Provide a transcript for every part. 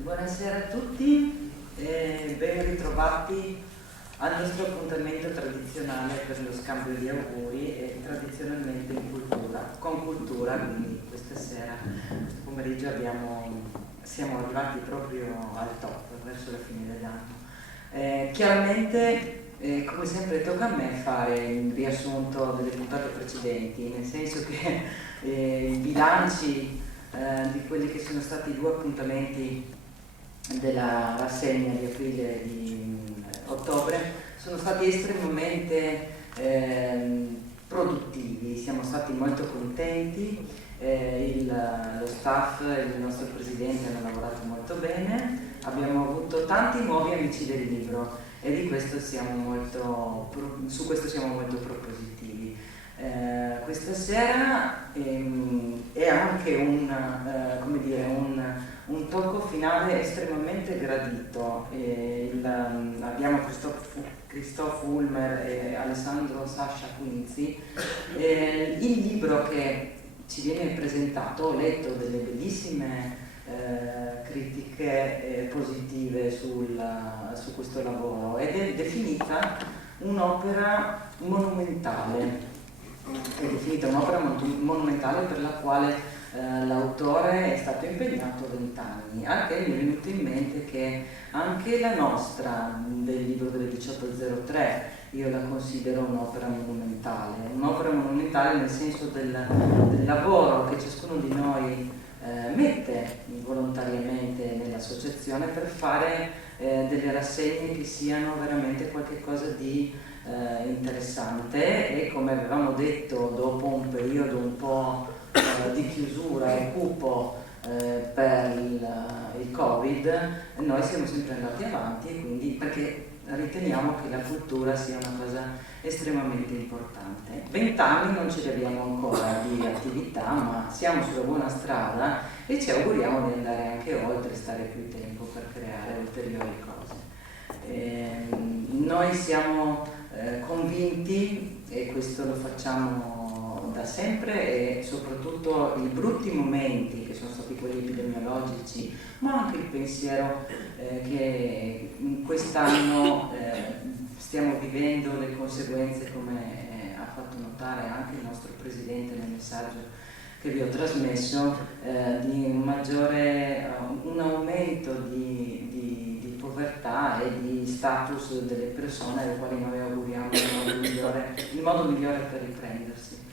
Buonasera a tutti e ben ritrovati al nostro appuntamento tradizionale per lo scambio di auguri e tradizionalmente in cultura, con cultura, quindi questa sera, questo pomeriggio siamo arrivati proprio al top, verso la fine dell'anno. Chiaramente, come sempre tocca a me fare il riassunto delle puntate precedenti, nel senso che i bilanci di quelli che sono stati i due appuntamenti della rassegna di aprile e di ottobre sono stati estremamente produttivi, siamo stati molto contenti, lo staff e il nostro presidente hanno lavorato molto bene, abbiamo avuto tanti nuovi amici del libro e su questo siamo molto propositivi. Questa sera è anche un tocco finale estremamente gradito. Abbiamo Christoph Ulmer e Alessandro Sasha Quinzi. Il libro che ci viene presentato, ho letto delle bellissime critiche positive su questo lavoro ed è definita un'opera monumentale. È definita un'opera monumentale per la quale l'autore è stato impegnato 20 anni. Anche mi è venuto in mente che anche la nostra del libro delle 1803 io la considero un'opera monumentale nel senso del lavoro che ciascuno di noi mette volontariamente nell'associazione per fare delle rassegne che siano veramente qualcosa di interessante e, come avevamo detto, dopo un periodo un po' di chiusura e cupo per il Covid, noi siamo sempre andati avanti e quindi perché riteniamo che la cultura sia una cosa estremamente importante. 20 anni non ce li abbiamo ancora di attività, ma siamo sulla buona strada e ci auguriamo di andare anche oltre, stare più tempo per creare ulteriori cose. Noi siamo convinti, e questo lo facciamo da sempre, e soprattutto i brutti momenti che sono stati quelli epidemiologici, ma anche il pensiero che in quest'anno stiamo vivendo le conseguenze, come ha fatto notare anche il nostro Presidente nel messaggio che vi ho trasmesso, di un aumento di povertà e di status delle persone alle quali noi auguriamo il modo migliore per riprendersi.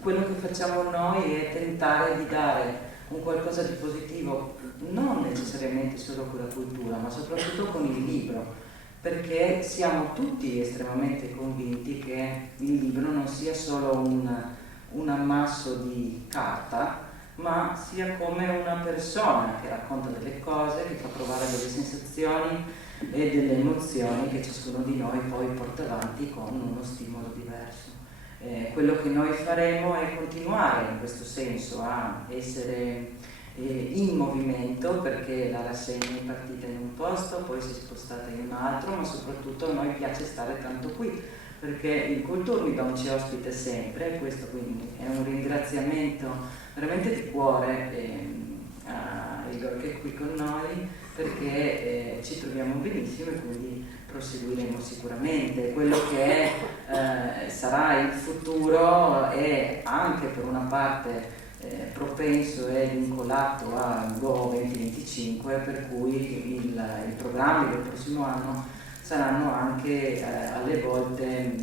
Quello che facciamo noi è tentare di dare un qualcosa di positivo, non necessariamente solo con la cultura, ma soprattutto con il libro, perché siamo tutti estremamente convinti che il libro non sia solo un ammasso di carta, ma sia come una persona che racconta delle cose, che fa provare delle sensazioni e delle emozioni che ciascuno di noi poi porta avanti con uno stimolo diverso. Quello che noi faremo è continuare in questo senso a essere in movimento, perché la rassegna è partita in un posto, poi si è spostata in un altro, ma soprattutto a noi piace stare tanto qui, perché il Kulturmidom ci ospita sempre, questo quindi è un ringraziamento veramente di cuore a Igor che è qui con noi, perché ci troviamo benissimo e quindi proseguiremo sicuramente. Quello che sarà il futuro è anche per una parte propenso e vincolato a Go 2025, per cui i programmi del prossimo anno saranno anche alle volte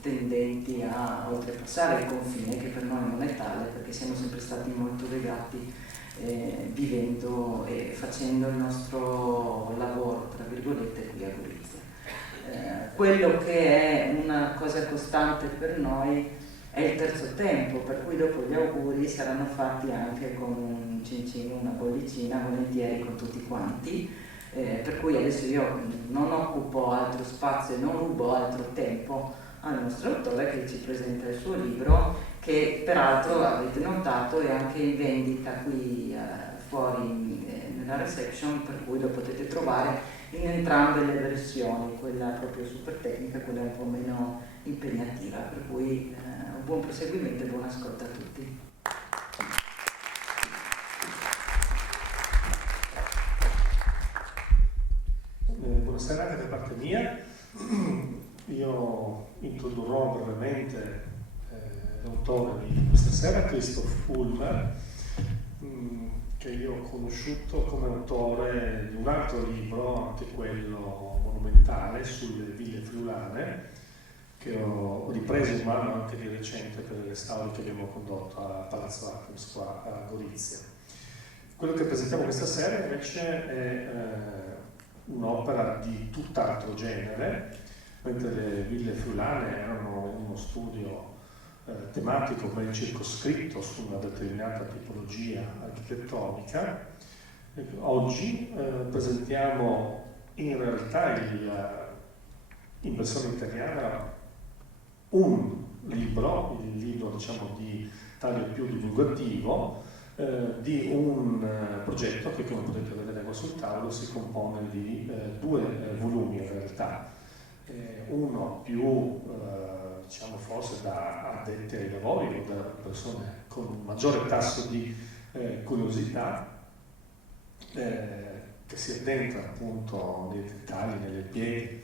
tendenti a oltrepassare il confine, che per noi non è tale, perché siamo sempre stati molto legati, vivendo e facendo il nostro lavoro, tra virgolette, qui a Gorizia. Quello che è una cosa costante per noi è il terzo tempo, per cui dopo gli auguri saranno fatti anche con un cincino, una bollicina, volentieri con tutti quanti, per cui adesso io non occupo altro spazio e non rubo altro tempo al nostro autore che ci presenta il suo libro, che peraltro avete notato è anche in vendita qui fuori nella reception, per cui lo potete trovare in entrambe le versioni, quella proprio super tecnica, quella un po' meno impegnativa, per cui buon proseguimento e buon ascolto a tutti. buonasera anche da parte mia. Io introdurrò brevemente l'autore di questa sera, Christoph Ulmer, che io ho conosciuto come autore di un altro libro, anche quello monumentale, sulle ville friulane, che ho ripreso in mano anche di recente per le restauri che abbiamo condotto a Palazzo Acus qua a Gorizia. Quello che presentiamo questa sera invece è un'opera di tutt'altro genere, mentre le ville friulane erano uno studio tematico ben circoscritto su una determinata tipologia architettonica. Oggi presentiamo in realtà in versione italiana un libro, il libro diciamo di taglio più divulgativo, di un progetto che, come potete vedere qua sul tavolo, si compone di due volumi in realtà, uno più diciamo forse da addetti ai lavori o da persone con un maggiore tasso di curiosità, che si addentra appunto nei dettagli, nelle pieghe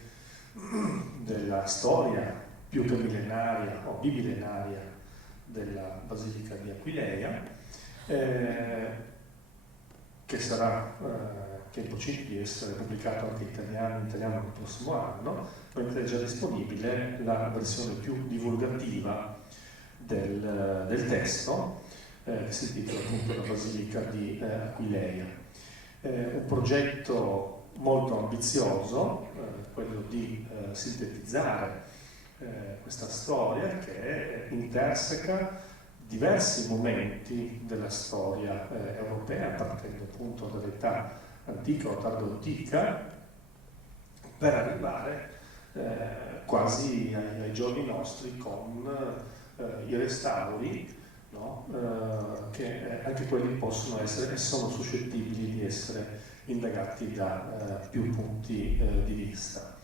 della storia più che millenaria o bimillenaria della Basilica di Aquileia, che sarà che è in procinto di essere pubblicato anche in italiano il prossimo anno, mentre è già disponibile la versione più divulgativa del testo, che si intitola appunto La Basilica di Aquileia. Un progetto molto ambizioso, quello di sintetizzare questa storia che interseca diversi momenti della storia europea, partendo appunto dall'età antica o tardo-antica, per arrivare quasi ai giorni nostri con i restauri, no? Che anche quelli possono essere e sono suscettibili di essere indagati da più punti di vista.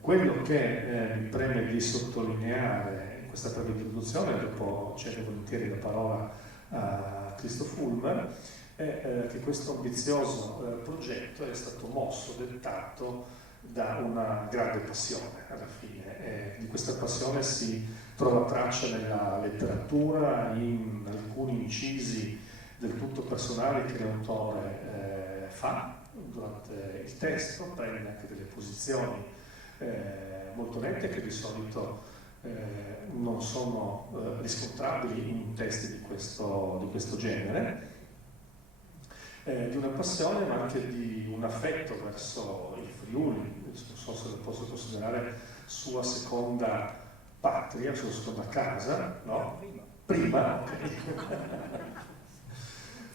Quello che mi preme di sottolineare in questa breve introduzione, dopo cedo volentieri la parola a Christoph Ulmer, è che questo ambizioso progetto è stato mosso, dettato da una grande passione alla fine. Di questa passione si trova traccia nella letteratura, in alcuni incisi del tutto personali che l'autore fa durante il testo, prende anche delle posizioni molto nette che di solito non sono riscontrabili in testi di questo genere, di una passione ma anche di un affetto verso il Friuli. Non so se lo posso considerare sua seconda patria, sua seconda casa, no? Prima,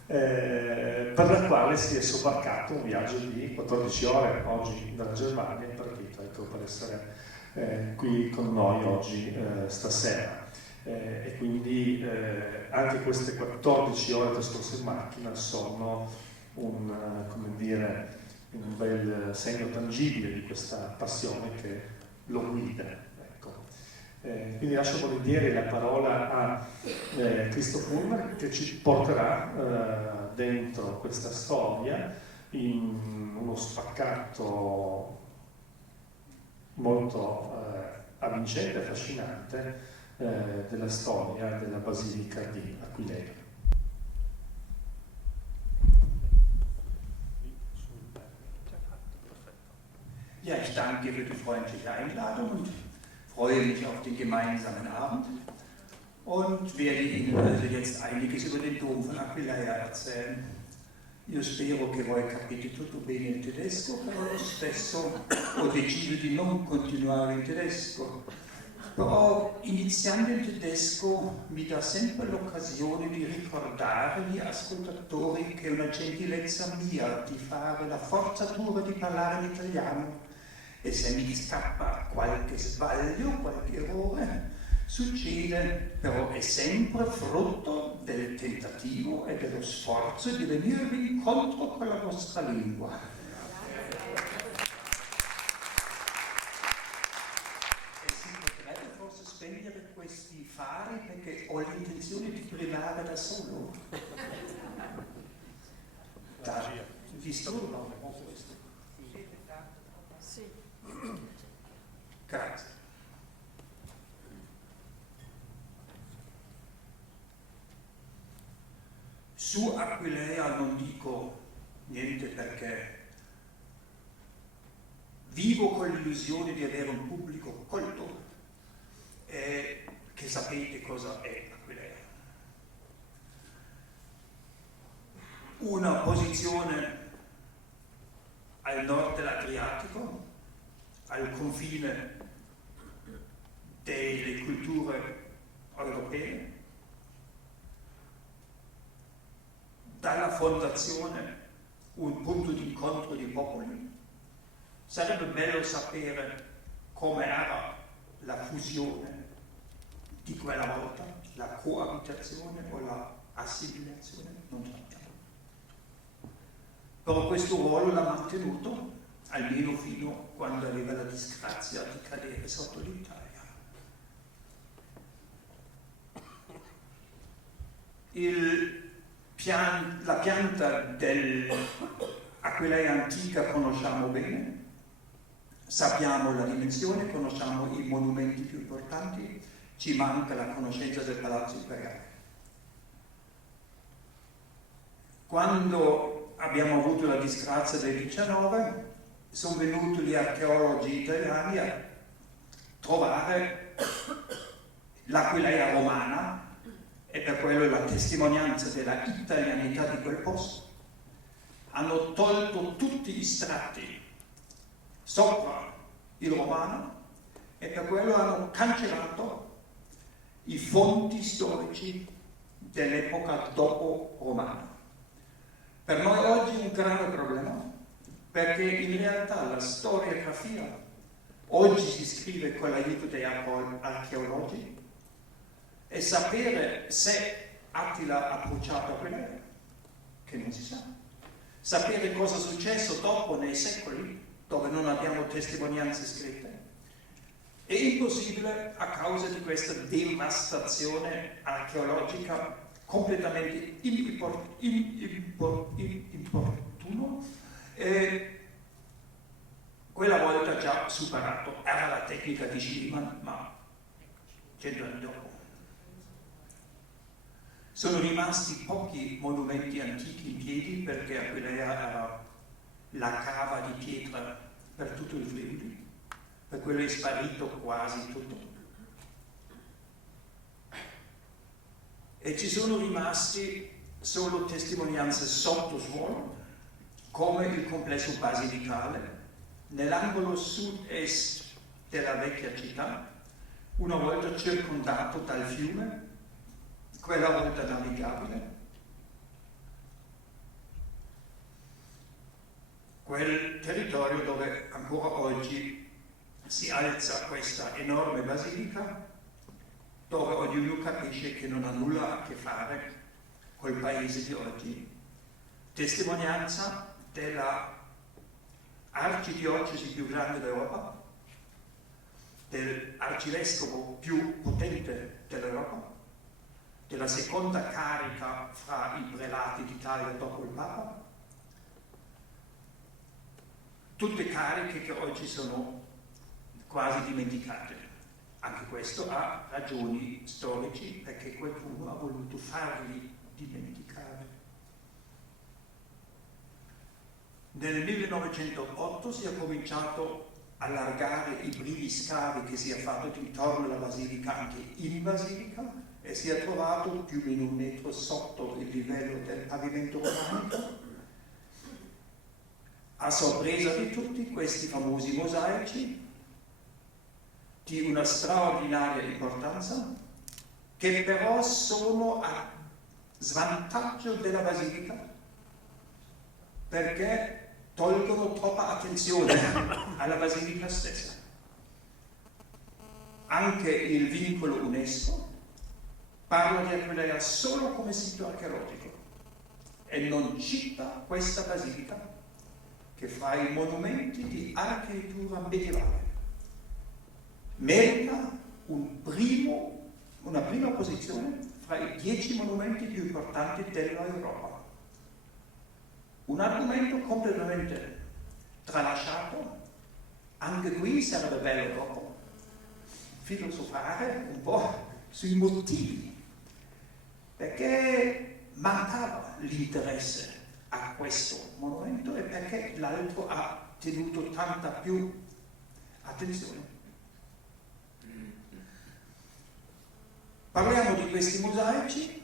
per la quale si è sobbarcato un viaggio di 14 ore oggi dalla Germania, è partito per essere qui con noi oggi stasera. E quindi anche queste 14 ore trascorse in macchina sono come dire, un bel segno tangibile di questa passione che lo guida. Ecco. Quindi lascio volentieri la parola a Christoph Ulmer, che ci porterà dentro questa storia in uno spaccato molto avvincente e affascinante della storia della Basilica di Aquileia. Ja, ich danke für die freundliche Einladung und freue mich auf den gemeinsamen Abend und werde Ihnen also jetzt einiges über den Dom von Aquileia erzählen. Io spero che voi capite tutto bene il tedesco, però spesso ho deciso di non continuare in tedesco. Però iniziando in tedesco mi dà sempre l'occasione di ricordare agli ascoltatori che è una gentilezza mia di fare la forzatura di parlare in italiano, e se mi scappa qualche sbaglio, qualche errore, succede, però è sempre frutto del tentativo e dello sforzo di venirvi incontro con la vostra lingua. E si potrebbe forse spegnere questi fari perché ho l'intenzione di brillare da solo. Disturbo questo. Grazie. Su Aquileia non dico niente perché vivo con l'illusione di avere un pubblico colto e che sapete cosa è Aquileia. Una posizione al nord dell'Adriatico, al confine delle culture europee, dalla fondazione un punto di incontro di popoli. Sarebbe bello sapere come era la fusione di quella volta, la coabitazione o la assimilazione, non sappiamo. Però questo ruolo l'ha mantenuto, almeno fino a quando aveva la disgrazia di cadere sotto l'Italia. La pianta dell'Aquileia antica conosciamo bene, sappiamo la dimensione, conosciamo i monumenti più importanti, ci manca la conoscenza del Palazzo Imperiale. Quando abbiamo avuto la disgrazia del 19, sono venuti gli archeologi italiani a trovare l'Aquileia romana, e per quello la testimonianza della italianità di quel posto. Hanno tolto tutti gli strati sopra il romano e per quello hanno cancellato i fonti storici dell'epoca dopo romana. Per noi oggi è un grave problema, perché in realtà la storiografia oggi si scrive con l'aiuto degli archeologi, e sapere se Attila ha bruciato Aquileia, che non si sa. Sapere cosa è successo dopo nei secoli, dove non abbiamo testimonianze scritte, è impossibile a causa di questa devastazione archeologica completamente inopportuno e quella volta già superato. Era la tecnica di Schliemann, ma 100 anni dopo. Sono rimasti pochi monumenti antichi in piedi perché Aquileia era la cava di pietra per tutto il Friuli, per quello è sparito quasi tutto. E ci sono rimasti solo testimonianze sottosuolo, come il complesso basilicale, nell'angolo sud-est della vecchia città, una volta circondato dal fiume, quella volta navigabile, quel territorio dove ancora oggi si alza questa enorme basilica, dove ognuno capisce che non ha nulla a che fare col paese di oggi. Testimonianza della arcidiocesi più grande d'Europa, dell'arcivescovo più potente dell'Europa, della seconda carica fra i prelati d'Italia dopo il Papa, tutte cariche che oggi sono quasi dimenticate. Anche questo ha ragioni storici, perché qualcuno ha voluto farli dimenticare. Nel 1908 si è cominciato a allargare i primi scavi che si è fatto intorno alla basilica anche in basilica, e si è trovato più o meno 1 metro sotto il livello del pavimento romanico. A sorpresa di tutti, questi famosi mosaici di una straordinaria importanza, che però sono a svantaggio della basilica, perché tolgono troppa attenzione alla basilica stessa. Anche il vincolo UNESCO parla di Aquileia solo come sito archeologico e non cita questa basilica che fa i monumenti di architettura medievale. Merita una prima posizione fra i 10 monumenti più importanti dell'Europa. Un argomento completamente tralasciato, anche qui sarebbe bello dopo filosofare un po' sui motivi, perché mancava l'interesse a questo monumento e perché l'altro ha tenuto tanta più attenzione. Parliamo di questi mosaici.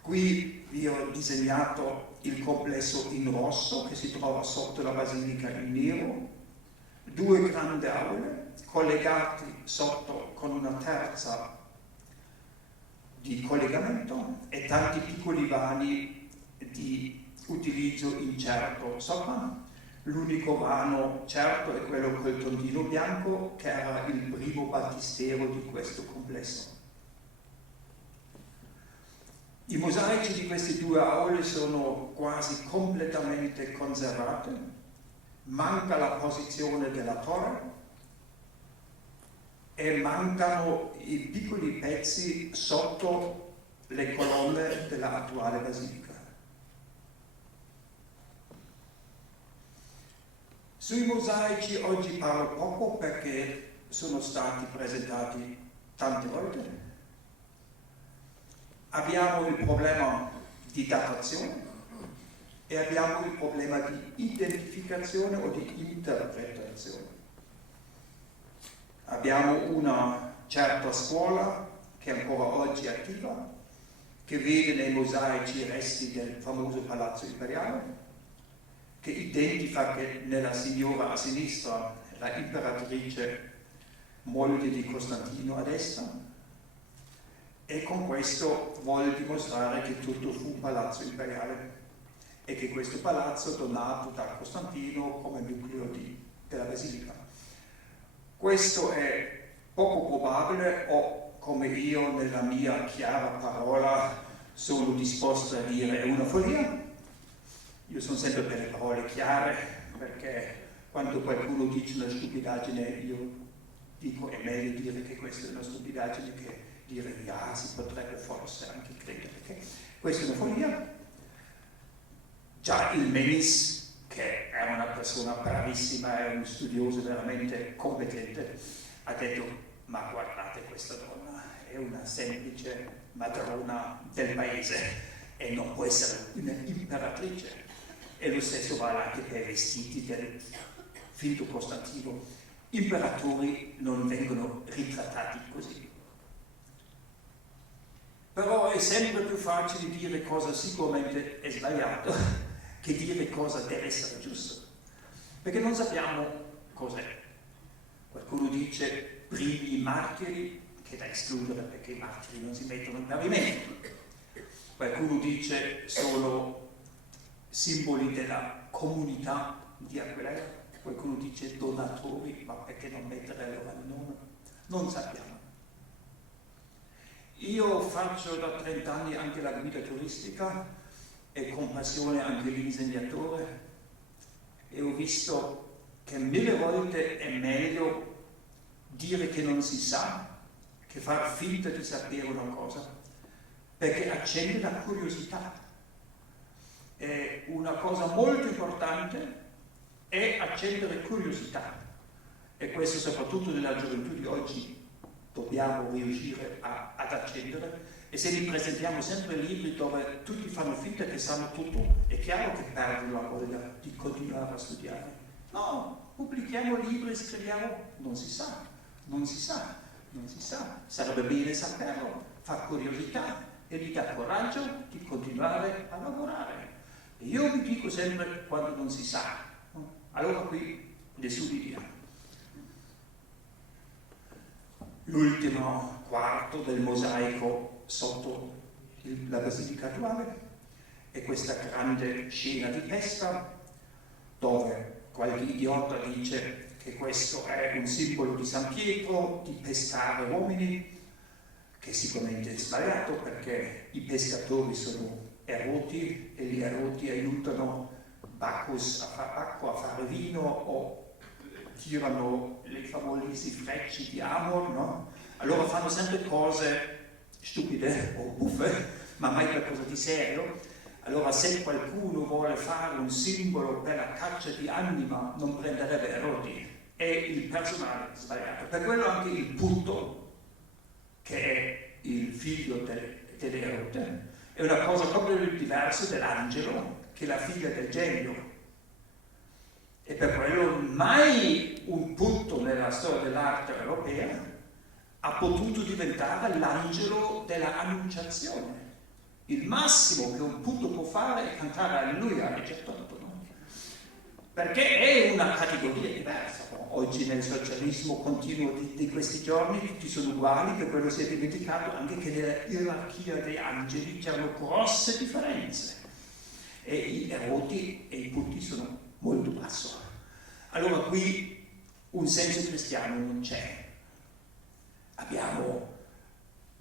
Qui vi ho disegnato il complesso in rosso che si trova sotto la basilica in nero, 2 grandi aule collegati sotto con una terza di collegamento e tanti piccoli vani di utilizzo incerto sopra. L'unico vano certo è quello col tondino bianco, che era il primo battistero di questo complesso. I mosaici di queste 2 aule sono quasi completamente conservati, manca la posizione della torre e mancano i piccoli pezzi sotto le colonne dell'attuale basilica. Sui mosaici oggi parlo poco perché sono stati presentati tante volte. Abbiamo il problema di datazione e abbiamo il problema di identificazione o di interpretazione. Abbiamo una certa scuola che è ancora oggi attiva, che vede nei mosaici i resti del famoso Palazzo Imperiale, che identifica che nella signora a sinistra la imperatrice moglie di Costantino a destra, e con questo vuole dimostrare che tutto fu un palazzo imperiale e che questo palazzo donato da Costantino come nucleo della basilica. Questo è poco probabile, o come io nella mia chiara parola sono disposto a dire è una follia. Io sono sempre per le parole chiare, perché quando qualcuno dice una stupidaggine io dico è meglio dire che questa è una stupidaggine che dire ah, si potrebbe forse anche credere che questa è una follia. Già il Menis, che è una persona bravissima, è un studioso veramente competente, ha detto ma guardate questa donna, è una semplice madrona del paese e non può essere un'imperatrice. E lo stesso vale anche per i vestiti del finto Costantino. Imperatori non vengono ritrattati così. Però è sempre più facile dire cosa sicuramente è sbagliato che dire cosa deve essere giusto, perché non sappiamo cos'è. Qualcuno dice primi martiri, che da escludere perché i martiri non si mettono in pavimento. Qualcuno dice sono simboli della comunità di Aquileia, qualcuno dice donatori, ma perché non mettere il loro nome? Non sappiamo. Io faccio da 30 anni anche la guida turistica e con passione anche l'insegnatore e ho visto che 1000 volte è meglio dire che non si sa che far finta di sapere una cosa, perché accende la curiosità. E una cosa molto importante è accendere curiosità, e questo soprattutto nella gioventù di oggi dobbiamo riuscire ad accendere. E se li presentiamo sempre libri dove tutti fanno finta che sanno tutto, è chiaro che perdono la voglia di continuare a studiare. No, pubblichiamo libri, scriviamo, non si sa, non si sa, non si sa. Sarebbe bene saperlo, fa curiosità e gli dà coraggio di continuare a lavorare. E io vi dico sempre quando non si sa, allora qui nessun idea. L'ultimo quarto del mosaico sotto la basilica attuale è questa grande scena di pesca dove qualche idiota dice che questo è un simbolo di San Pietro, di pescare uomini, che sicuramente è sbagliato perché i pescatori sono eroti e gli eroti aiutano Bacchus a fare acqua, a fare vino o tirano le famosi frecce di Amor, no? Allora fanno sempre cose stupide o buffe, ma mai qualcosa di serio. Allora se qualcuno vuole fare un simbolo per la caccia di anima non prenderebbe eroti, è il personale sbagliato. Per quello anche il punto che è il figlio dell'Erote, è una cosa completamente diversa dell'angelo, che è la figlia del genio. E per quello mai un punto nella storia dell'arte europea ha potuto diventare l'angelo dell'annunciazione. Il massimo che un punto può fare è cantare Alleluia e c'è tutto, no? Perché è una categoria diversa. Oggi nel socialismo continuo di questi giorni tutti sono uguali, per quello si è dimenticato anche che nella gerarchia dei angeli c'erano grosse differenze e i eroti e i punti sono molto bassi. Allora qui un senso cristiano non c'è. Abbiamo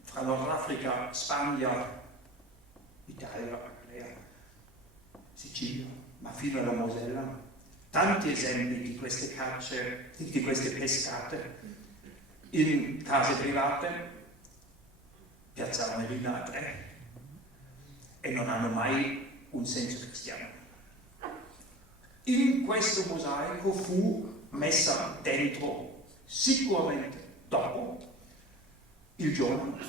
fra Nord Africa, Spagna, Italia, Sicilia, ma fino alla Mosella, tanti esempi di queste cacce, di queste pescate in case private, Piazza Armerina 3, e non hanno mai un senso cristiano. In questo mosaico fu messa dentro sicuramente dopo il Giona.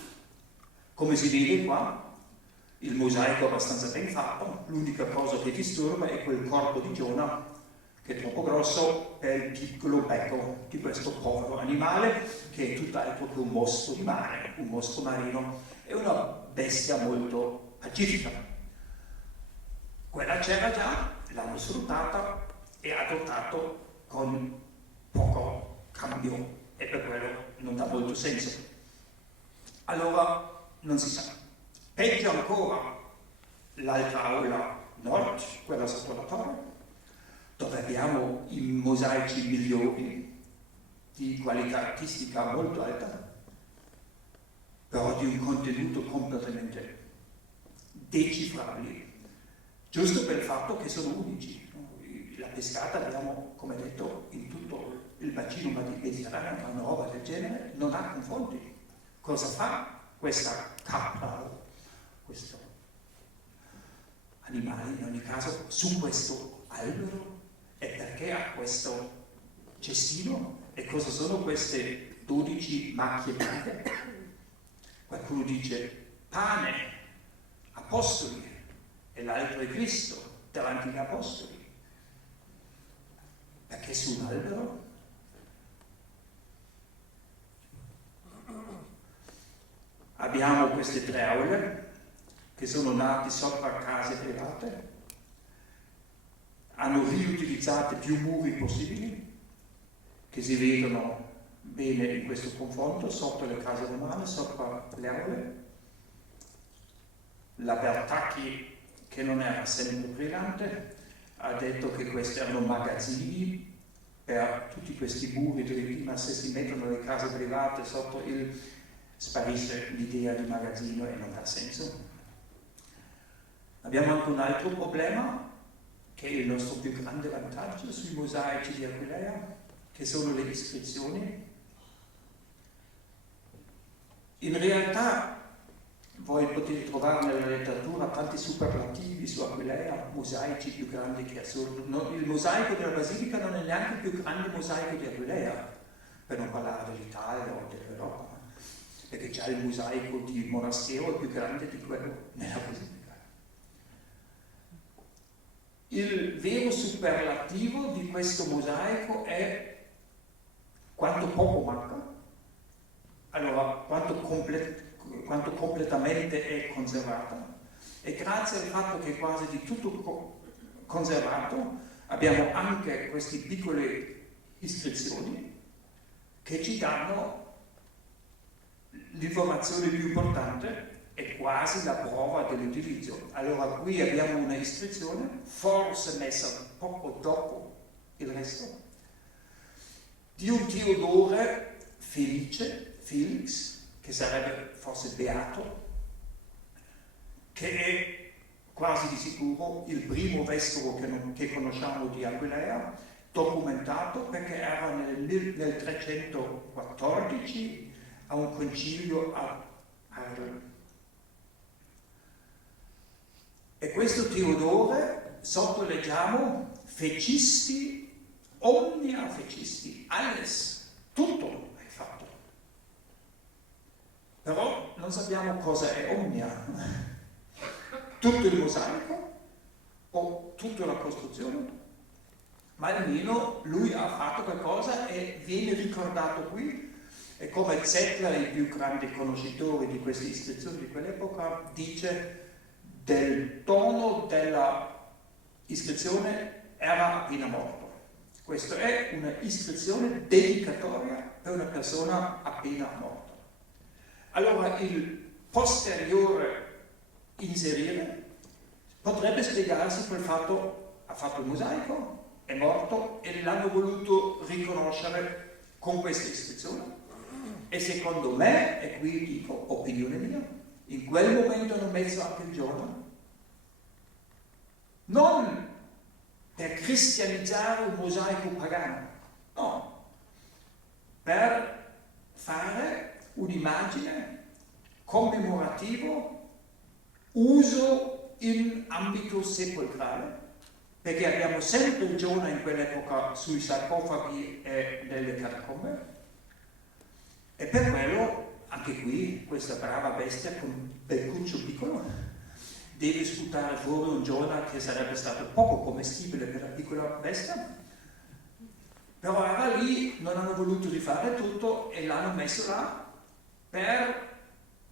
Come si vede qua, il mosaico è abbastanza ben fatto, l'unica cosa che disturba è quel corpo di Giona che è troppo grosso per il piccolo becco di questo povero animale, che è tutt'altro che un mostro di mare, un mostro marino, è una bestia molto pacifica. Quella c'era già, l'hanno sfruttata e adottato con poco cambio, e per quello non dà molto senso. Allora non si sa. Peggio ancora, l'altra aula nord, quella sotto la torre, dove abbiamo i mosaici migliori di qualità artistica molto alta, però di un contenuto completamente decifrabile, giusto per il fatto che sono unici. La pescata abbiamo, come detto, in tutto il bacino mediterraneo, ma una roba del genere non ha confronti. Cosa fa questa capra, questo animale in ogni caso, su questo albero? E perché ha questo cestino? E cosa sono queste 12 macchie bianche? Qualcuno dice pane, apostoli, e l'altro è Cristo davanti agli apostoli. Perché su un albero? Abbiamo queste 3 aule che sono nate sopra case private, hanno riutilizzato più muri possibili, che si vedono bene in questo confronto, sotto le case romane, sopra le aule. La Bertacchi, che non era sempre brillante, ha detto che questi erano magazzini per tutti questi muri dritti, ma se si mettono le case private sotto sparisce l'idea di magazzino e non ha senso. Abbiamo anche un altro problema, che è il nostro più grande vantaggio sui mosaici di Aquileia, che sono le iscrizioni. In realtà voi potete trovare nella letteratura tanti superlativi su Aquileia, mosaici più grandi che assurdo. Il mosaico della Basilica non è neanche il più grande mosaico di Aquileia, per non parlare dell'Italia o dell'Europa, perché già il mosaico di Monastero è più grande di quello nella Basilica. Il vero superlativo di questo mosaico è quanto poco manca, allora quanto completamente è conservata, e grazie al fatto che è quasi di tutto conservato abbiamo anche queste piccole iscrizioni che ci danno l'informazione più importante e quasi la prova dell'utilizzo. Allora qui abbiamo una iscrizione, forse messa poco dopo il resto, di un Teodore Felix, che sarebbe forse beato, che è quasi di sicuro il primo vescovo che conosciamo di Aquileia, documentato perché era nel 314 a un concilio a Arles. E questo Teodore, sotto leggiamo, fecisti, omnia fecisti, alles, tutto hai fatto. Però non sappiamo cosa è Omnia. Tutto il mosaico o tutta la costruzione? Ma almeno lui ha fatto qualcosa e viene ricordato qui. E come Zettler, il più grande conoscitore di queste iscrizioni di quell'epoca, dice del tono della iscrizione era appena morto. Questa è una iscrizione dedicatoria per una persona appena morta. Allora il posteriore inserire potrebbe spiegarsi quel fatto: ha fatto il mosaico, è morto e l'hanno voluto riconoscere con questa iscrizione. E secondo me, e qui dico opinione mia, in quel momento hanno messo anche il giorno, non per cristianizzare un mosaico pagano, no, per fare un'immagine commemorativo uso in ambito sepolcrale, perché abbiamo sempre il giorno in quell'epoca sui sarcofagi e nelle catacombe. E per quello, anche qui, questa brava bestia con beccuccio piccolo deve sputare fuori un giorno che sarebbe stato poco commestibile per la piccola bestia. Però era lì, non hanno voluto rifare tutto e l'hanno messo là per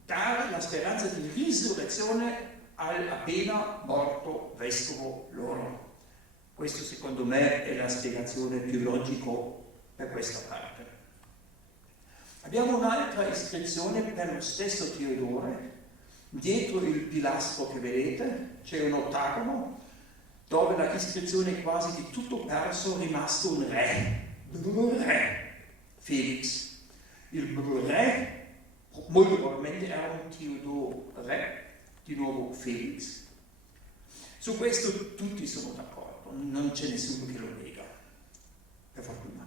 dare la speranza di risurrezione al appena morto vescovo loro. Questo secondo me è la spiegazione più logica per questa parte. Abbiamo un'altra iscrizione per lo stesso Teodore. Dietro il pilastro che vedete c'è un ottagono dove la iscrizione è quasi di tutto perso, è rimasto un re, Felix. Il re molto probabilmente era un Teodore, di nuovo Felix. Su questo tutti sono d'accordo, non c'è nessuno che lo nega, per fortuna.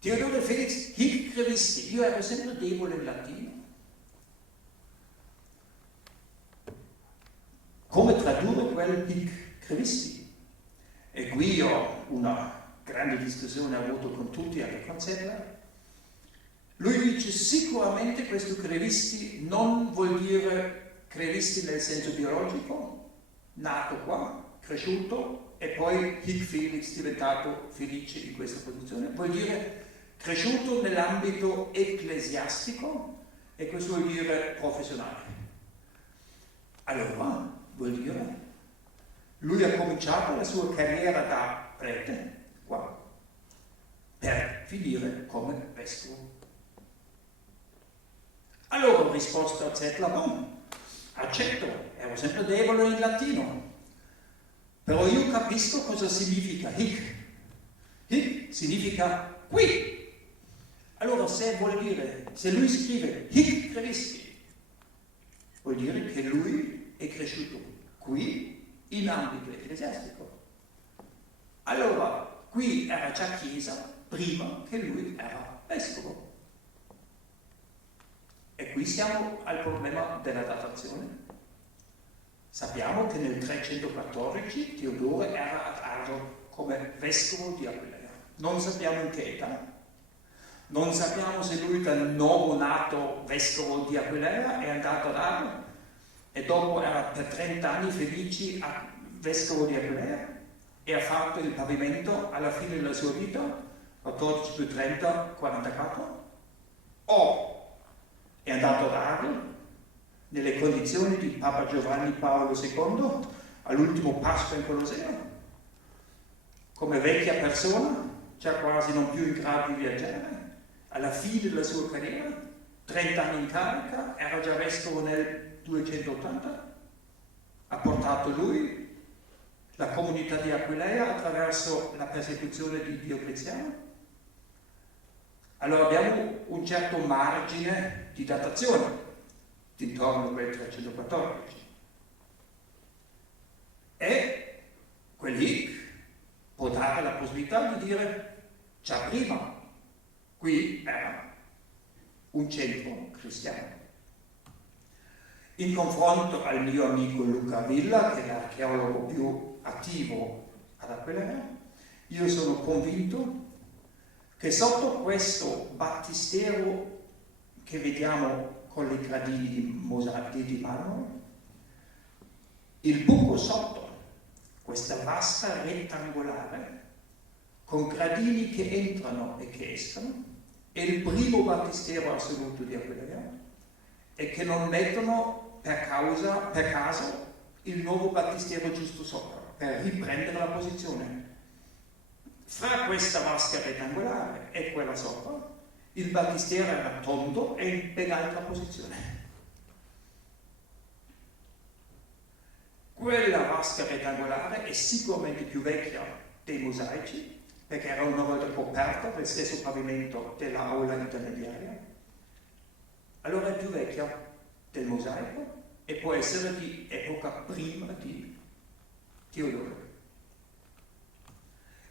Teodore Felix hic Christi, io ero sempre debole in latino. Come tradurre quel hic Christi? E qui ho una grande discussione avuto con tutti, anche con Zettler. Lui dice sicuramente questo Christi non vuol dire Christi nel senso biologico, nato qua, cresciuto e poi hic Felix diventato felice in questa posizione, vuol dire cresciuto nell'ambito ecclesiastico e questo vuol dire professionale. Allora vuol dire lui ha cominciato la sua carriera da prete qua per finire come vescovo. Allora ho risposto a Zettler, accetto, ero sempre debole in latino, però io capisco cosa significa hic. Hic significa qui. Allora se lui scrive hic Christi, vuol dire che lui è cresciuto qui in ambito ecclesiastico. Allora qui era già chiesa prima che lui era vescovo. E qui siamo al problema della datazione. Sappiamo che nel 314 Teodore era ad Agio come vescovo di Aquileia. Non sappiamo in che età. Non sappiamo se lui da nuovo nato vescovo di Aquileia è andato ad Agio e dopo era per 30 anni felici vescovo di Aquileia e ha fatto il pavimento alla fine della sua vita, 14 più 30, 44, o è andato ad Agio nelle condizioni di Papa Giovanni Paolo II all'ultimo Pasqua in Colosseo, come vecchia persona, già quasi non più in grado di viaggiare, alla fine della sua carriera, 30 anni in carica, era già vescovo nel 280, ha portato lui la comunità di Aquileia attraverso la persecuzione di Diocleziano. Allora abbiamo un certo margine di datazione intorno a quel 314 e quell'hic può dare la possibilità di dire già prima qui era un centro cristiano. In confronto al mio amico Luca Villa, che è l'archeologo più attivo ad Aquileia, io sono convinto che sotto questo battistero che vediamo con le gradini di marmo. Il buco sotto, questa vasca rettangolare, con gradini che entrano e che escono, è il primo battistero assoluto di Aquileia, e che non mettono per caso il nuovo battistero giusto sopra, per riprendere la posizione. Fra questa vasca rettangolare e quella sopra, il battistero era tondo e in ben altra posizione. Quella vasca rettangolare è sicuramente più vecchia dei mosaici, perché era una volta coperta del stesso pavimento dell'aula intermediaria. Allora è più vecchia del mosaico e può essere di epoca prima di Teodoro.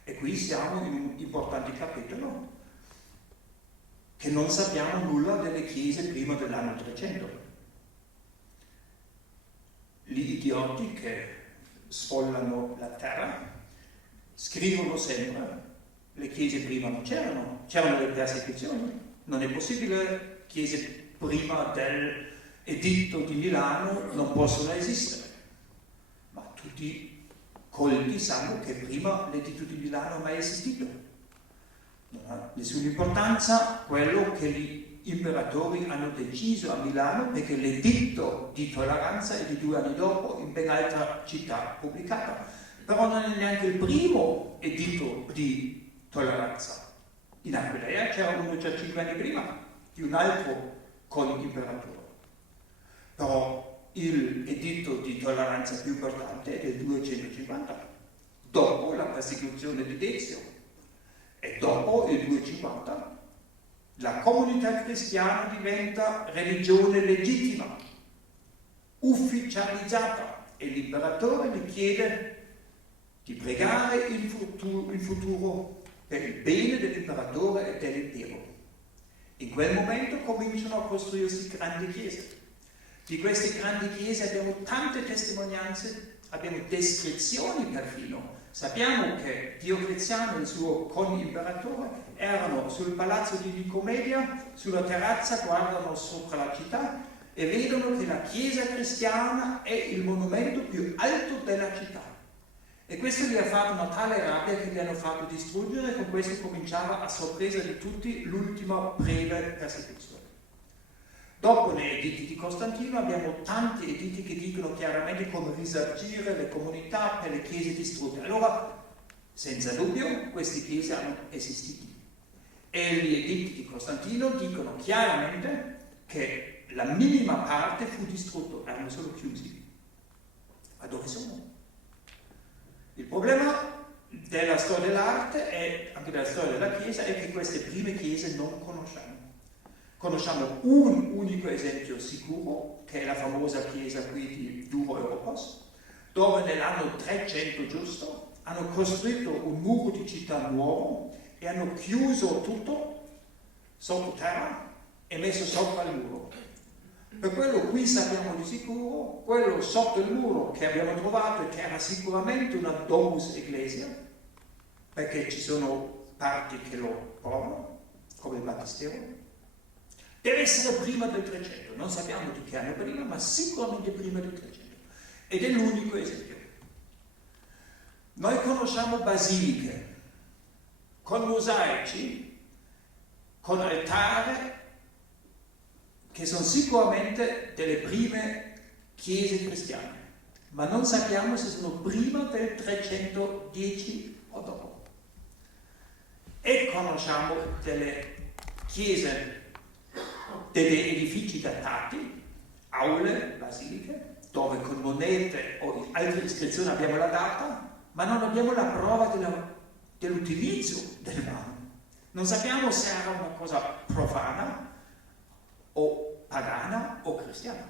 E qui siamo in un importante capitolo, che non sappiamo nulla delle chiese prima dell'anno 300. Gli idioti che sfollano la terra scrivono sempre: le chiese prima non c'erano le persecuzioni, non è possibile, chiese prima dell'editto di Milano non possono esistere. Ma tutti colti sanno che prima l'editto di Milano non è mai esistito. Non ha nessuna importanza quello che gli imperatori hanno deciso a Milano, perché l'editto di tolleranza è di 2 anni dopo in ben altra città pubblicata. Però non è neanche il primo editto di tolleranza. In Aquileia c'era uno già 5 anni prima, di un altro con-imperatore. Però il editto di tolleranza più importante è del 250, dopo la persecuzione di Dezio. E dopo il 250 la comunità cristiana diventa religione legittima, ufficializzata, e l'imperatore gli chiede di pregare il futuro per il bene dell'imperatore e dell'impero. In quel momento cominciano a costruirsi grandi chiese. Di queste grandi chiese abbiamo tante testimonianze, abbiamo descrizioni perfino. Sappiamo che Diocleziano e il suo con-imperatore erano sul palazzo di Nicomedia, sulla terrazza, guardano sopra la città e vedono che la chiesa cristiana è il monumento più alto della città. E questo gli ha fatto una tale rabbia che li hanno fatto distruggere, e con questo cominciava a sorpresa di tutti l'ultima breve persecuzione. Dopo nei editti di Costantino abbiamo tanti editti che dicono chiaramente come risarcire le comunità per le chiese distrutte. Allora, senza dubbio, queste chiese hanno esistito. E gli editti di Costantino dicono chiaramente che la minima parte fu distrutta, erano solo chiusi. Ma dove sono? Il problema della storia dell'arte e anche della storia della Chiesa è che queste prime chiese non conosciamo. Conosciamo un unico esempio sicuro, che è la famosa chiesa qui di Duro Europos, dove nell'anno 300 giusto hanno costruito un muro di città nuovo e hanno chiuso tutto sottoterra e messo sopra il muro. Per quello qui sappiamo di sicuro, quello sotto il muro che abbiamo trovato e che era sicuramente una domus ecclesia, perché ci sono parti che lo provano, come il battistero, deve essere prima del 300, non sappiamo di che anno prima, ma sicuramente prima del 300. Ed è l'unico esempio. Noi conosciamo basiliche, con mosaici, con altare, che sono sicuramente delle prime chiese cristiane, ma non sappiamo se sono prima del 310 o dopo. E conosciamo delle chiese, degli edifici datati, aule, basiliche, dove con monete o altre iscrizioni abbiamo la data, ma non abbiamo la prova dell'utilizzo del marmo. Non sappiamo se era una cosa profana o pagana o cristiana.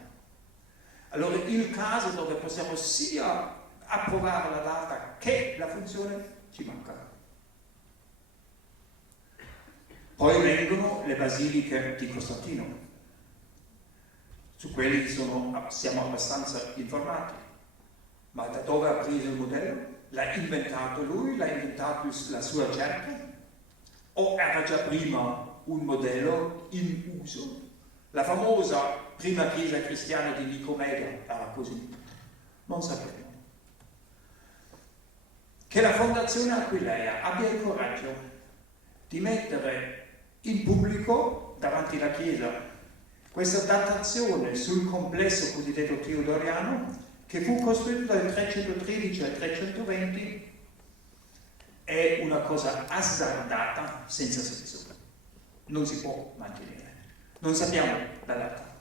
Allora il caso dove possiamo sia approvare la data che la funzione ci manca. Poi vengono le basiliche di Costantino. Su quelli siamo abbastanza informati. Ma da dove ha preso il modello? L'ha inventato lui? L'ha inventato la sua cerca? O era già prima un modello in uso? La famosa prima chiesa cristiana di Nicomede era così, non sappiamo. Che la Fondazione Aquileia abbia il coraggio di mettere in pubblico davanti alla Chiesa questa datazione sul complesso cosiddetto teodoriano, che fu costruito dal 313 al 320, è una cosa azzardata senza senso. Non si può mantenere. Non sappiamo la data.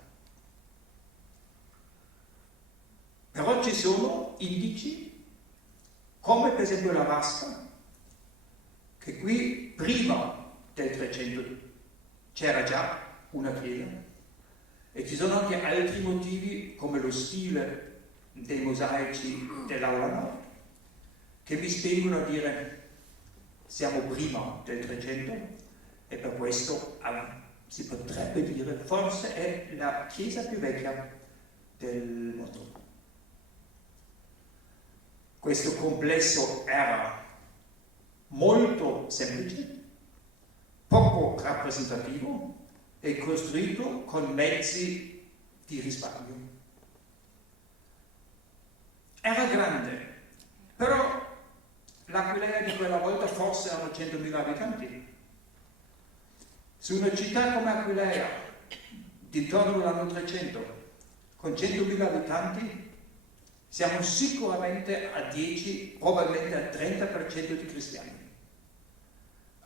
Però ci sono indici, come per esempio la Vasca, che qui prima del 300 c'era già una chiesa, e ci sono anche altri motivi come lo stile dei mosaici dell'Aula Nord che vi spingono a dire siamo prima del 300 e per questo si potrebbe dire forse è la chiesa più vecchia del mondo. Questo complesso era molto semplice, poco rappresentativo e costruito con mezzi di risparmio. Era grande, però l'Aquileia di quella volta forse erano 100.000 abitanti. Su una città come Aquileia, intorno all'anno 300, con 100.000 abitanti, siamo sicuramente a 10, probabilmente al 30% di cristiani.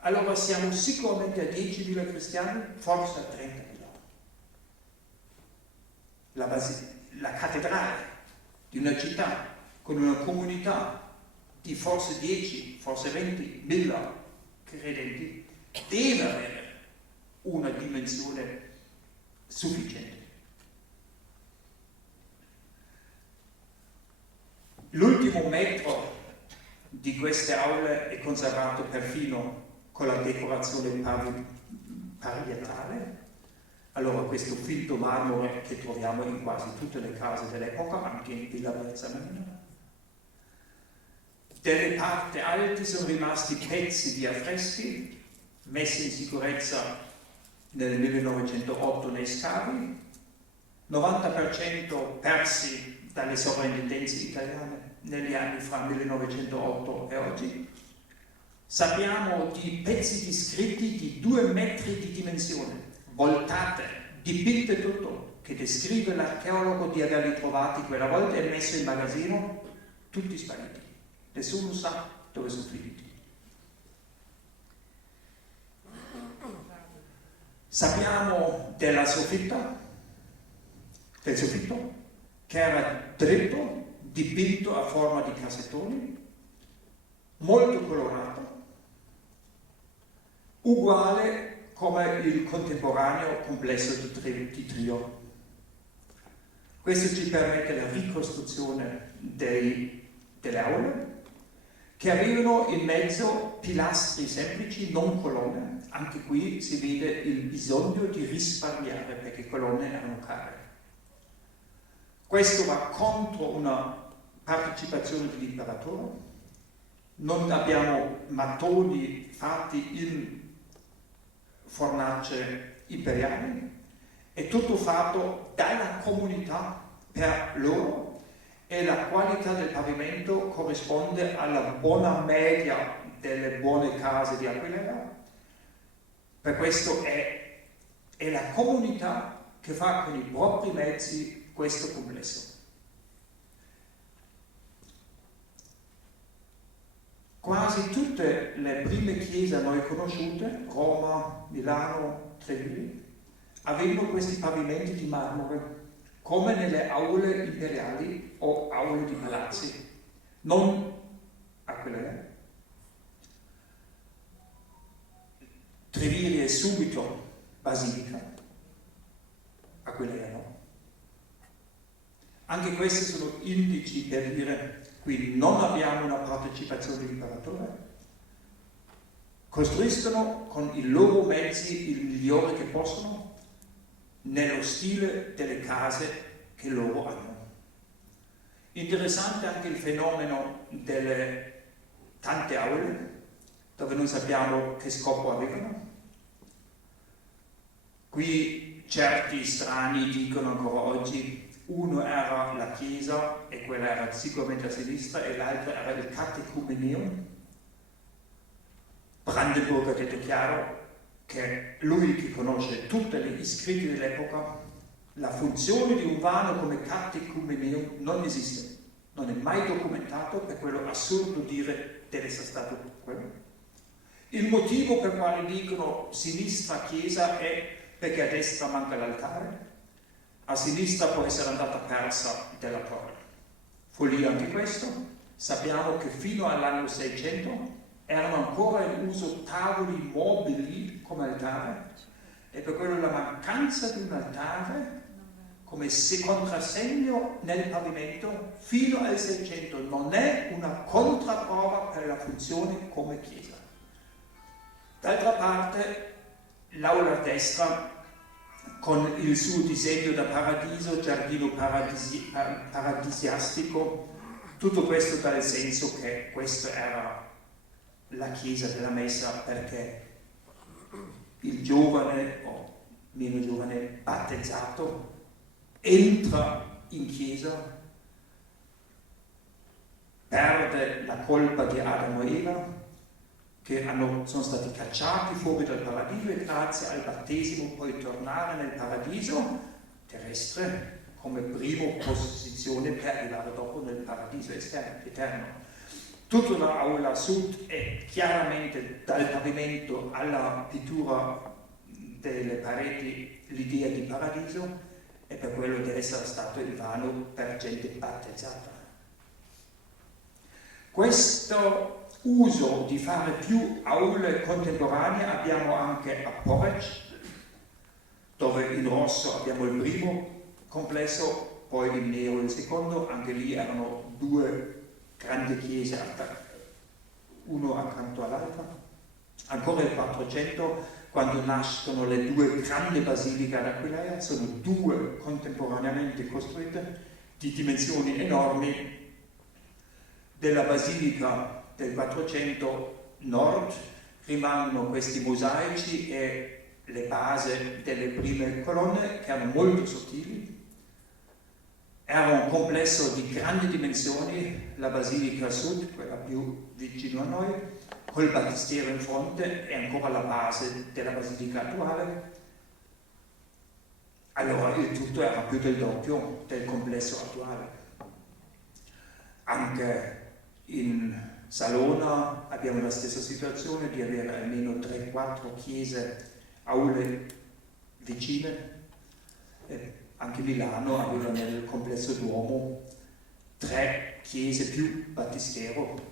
Allora siamo sicuramente a 10.000 cristiani, forse a 30.000. La cattedrale di una città con una comunità di forse 10, forse 20.000 credenti deve avere una dimensione sufficiente. L'ultimo metro di queste aule è conservato perfino con la decorazione parietale. Allora questo finto marmore che troviamo in quasi tutte le case dell'epoca, anche in Villa Versamino. Delle parti alte sono rimasti pezzi di affreschi messi in sicurezza nel 1908 nei scavi, 90% persi dalle sovrintendenze italiane negli anni fra 1908 e oggi. Sappiamo di pezzi di scritti di 2 metri di dimensione, voltate, dipinte tutto, che descrive l'archeologo di averli trovati quella volta e messo in magazzino, tutti spariti. Nessuno sa dove sono finiti. Sappiamo del soffitto, che era dritto, dipinto a forma di cassettoni, molto colorato, uguale come il contemporaneo complesso di Trio. Questo ci permette la ricostruzione delle aule, che avevano in mezzo pilastri semplici, non colonne. Anche qui si vede il bisogno di risparmiare, perché colonne erano care. Questo va contro una partecipazione dell'imperatore. Non abbiamo mattoni fatti in fornace imperiali, è tutto fatto dalla comunità per loro e la qualità del pavimento corrisponde alla buona media delle buone case di Aquileia. Per questo è la comunità che fa con i propri mezzi questo complesso. Quasi tutte le prime chiese a noi conosciute, Roma, Milano, Treviso, avevano questi pavimenti di marmore, come nelle aule imperiali o aule di palazzi, non Aquileia. Treviri è subito basilica, Aquileia no. Anche questi sono indici per dire qui non abbiamo una partecipazione dell'imperatore, costruiscono con i loro mezzi il migliore che possono nello stile delle case che loro hanno. Interessante anche il fenomeno delle tante aule dove non sappiamo che scopo avevano. Qui certi strani dicono ancora oggi, uno era la Chiesa e quella era sicuramente a sinistra e l'altro era il catecumeneo. Brandenburg ha detto chiaro che lui che conosce tutti gli scritti dell'epoca, la funzione di un vano come catecumeneo non esiste, non è mai documentato, per quello assurdo dire deve essere stato quello. Il motivo per quale dicono sinistra chiesa è perché a destra manca l'altare, a sinistra può essere andata persa della torre. Follia anche questo. Sappiamo che fino all'anno 600 erano ancora in uso tavoli mobili come altare e per quello la mancanza di un altare come contrassegno nel pavimento fino al 600 non è una contraprova per la funzione come chiesa. D'altra parte, l'aula a destra, con il suo disegno da paradiso, giardino paradisiastico, tutto questo dà il senso che questa era la chiesa della messa, perché il giovane o meno giovane battezzato entra in chiesa, perde la colpa di Adamo e Eva, che sono stati cacciati fuori dal paradiso e grazie al battesimo puoi tornare nel paradiso terrestre come prima posizione per arrivare dopo nel paradiso eterno. Tutta l'aula sud è chiaramente dal pavimento alla pittura delle pareti l'idea di paradiso e per quello deve essere stato il vano per gente battezzata. Questo uso di fare più aule contemporanee abbiamo anche a Porec, dove in rosso abbiamo il primo complesso, poi in nero il secondo, anche lì erano due grandi chiese, uno accanto all'altra. Ancora il 400, quando nascono le due grandi basiliche ad Aquileia, sono due contemporaneamente costruite di dimensioni enormi. Della basilica del 400 nord rimangono questi mosaici e le basi delle prime colonne che erano molto sottili. Era un complesso di grandi dimensioni, la basilica sud, quella più vicino a noi, col battistero in fronte, è ancora la base della basilica attuale. Allora il tutto era più del doppio del complesso attuale. Anche in Salona abbiamo la stessa situazione di avere almeno 3-4 chiese, aule vicine. Anche Milano aveva nel complesso Duomo 3 chiese più battistero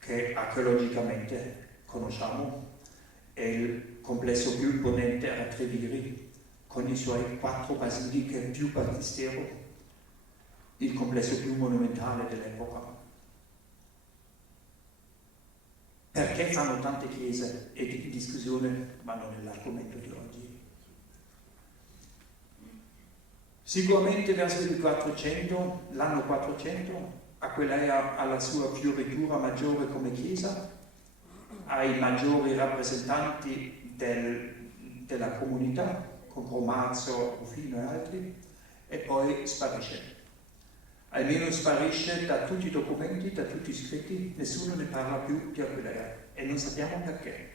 che archeologicamente conosciamo, e il complesso più imponente era Treviri con i suoi 4 basiliche più battistero, il complesso più monumentale dell'epoca. Perché fanno tante chiese? È di discussione, ma non è l'argomento di oggi. Sicuramente verso il 400, l'anno 400, Aquileia ha la sua fioritura maggiore come chiesa, ha i maggiori rappresentanti della comunità, con Romazzo, Rufino e altri, e poi sparisce. Almeno sparisce da tutti i documenti, da tutti i scritti, nessuno ne parla più di Aquileia e non sappiamo perché.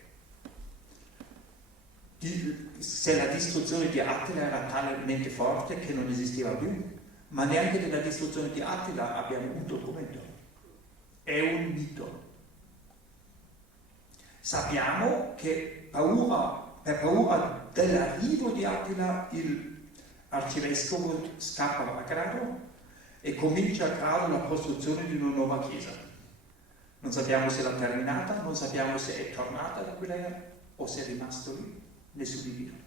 Se la distruzione di Attila era talmente forte che non esisteva più, ma neanche della distruzione di Attila abbiamo un documento. È un mito. Sappiamo che per paura dell'arrivo di Attila il arcivescovo scappa a Grado e comincia a Grado la costruzione di una nuova chiesa. Non sappiamo se l'ha terminata, non sappiamo se è tornata ad Aquileia o se è rimasto lì, nessuno di noi.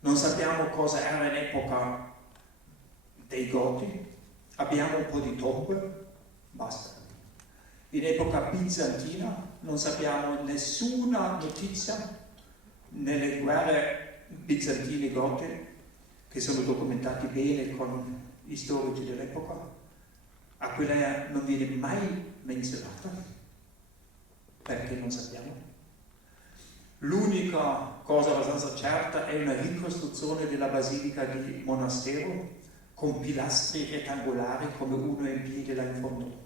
Non sappiamo cosa era in epoca dei Goti, abbiamo un po' di tombe, basta. In epoca bizantina non sappiamo nessuna notizia nelle guerre bizantine gote, che sono documentati bene con gli storici dell'epoca. Aquileia non viene mai menzionata, perché non sappiamo. L'unica cosa abbastanza certa è una ricostruzione della basilica di Monastero con pilastri rettangolari come uno in piedi là in fondo.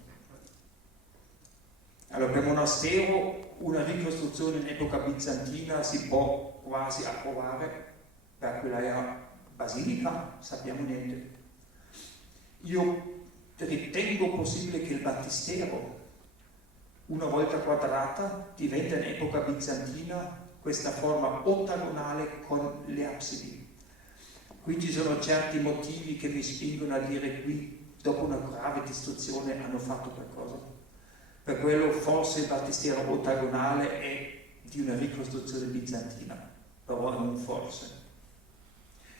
Allora, per Monastero una ricostruzione in epoca bizantina si può quasi approvare, per quella basilica sappiamo niente. Io ritengo possibile che il battistero, una volta quadrata, diventa in epoca bizantina questa forma ottagonale con le absidi. Qui ci sono certi motivi che mi spingono a dire qui, dopo una grave distruzione, hanno fatto qualcosa. Per quello forse il battistero ottagonale è di una ricostruzione bizantina, però non forse.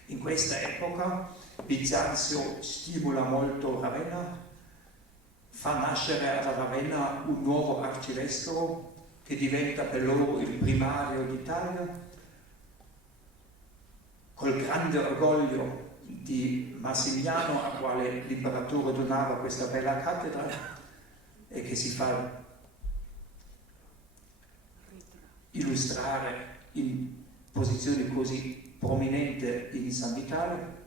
In questa epoca Bisanzio stimola molto Ravenna, fa nascere a Ravenna un nuovo arcivescovo che diventa per loro il primario d'Italia, col grande orgoglio di Massimiano, a quale l'imperatore donava questa bella cattedra e che si fa illustrare in posizioni così prominente in San Vitale.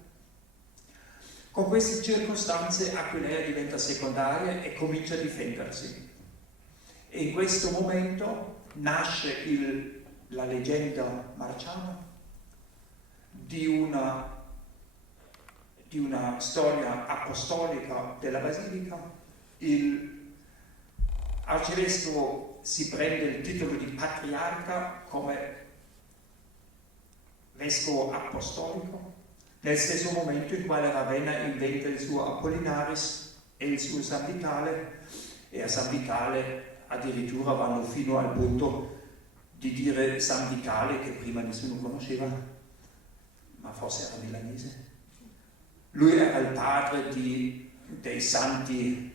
Con queste circostanze Aquileia diventa secondaria e comincia a difendersi. E in questo momento nasce la leggenda marciana di una storia apostolica della Basilica. L'arcivescovo si prende il titolo di patriarca come vescovo apostolico, nel stesso momento in quale Ravenna inventa il suo Apollinaris e il suo San Vitale, e a San Vitale addirittura vanno fino al punto di dire San Vitale, che prima nessuno conosceva, ma forse era milanese. Lui era il padre dei santi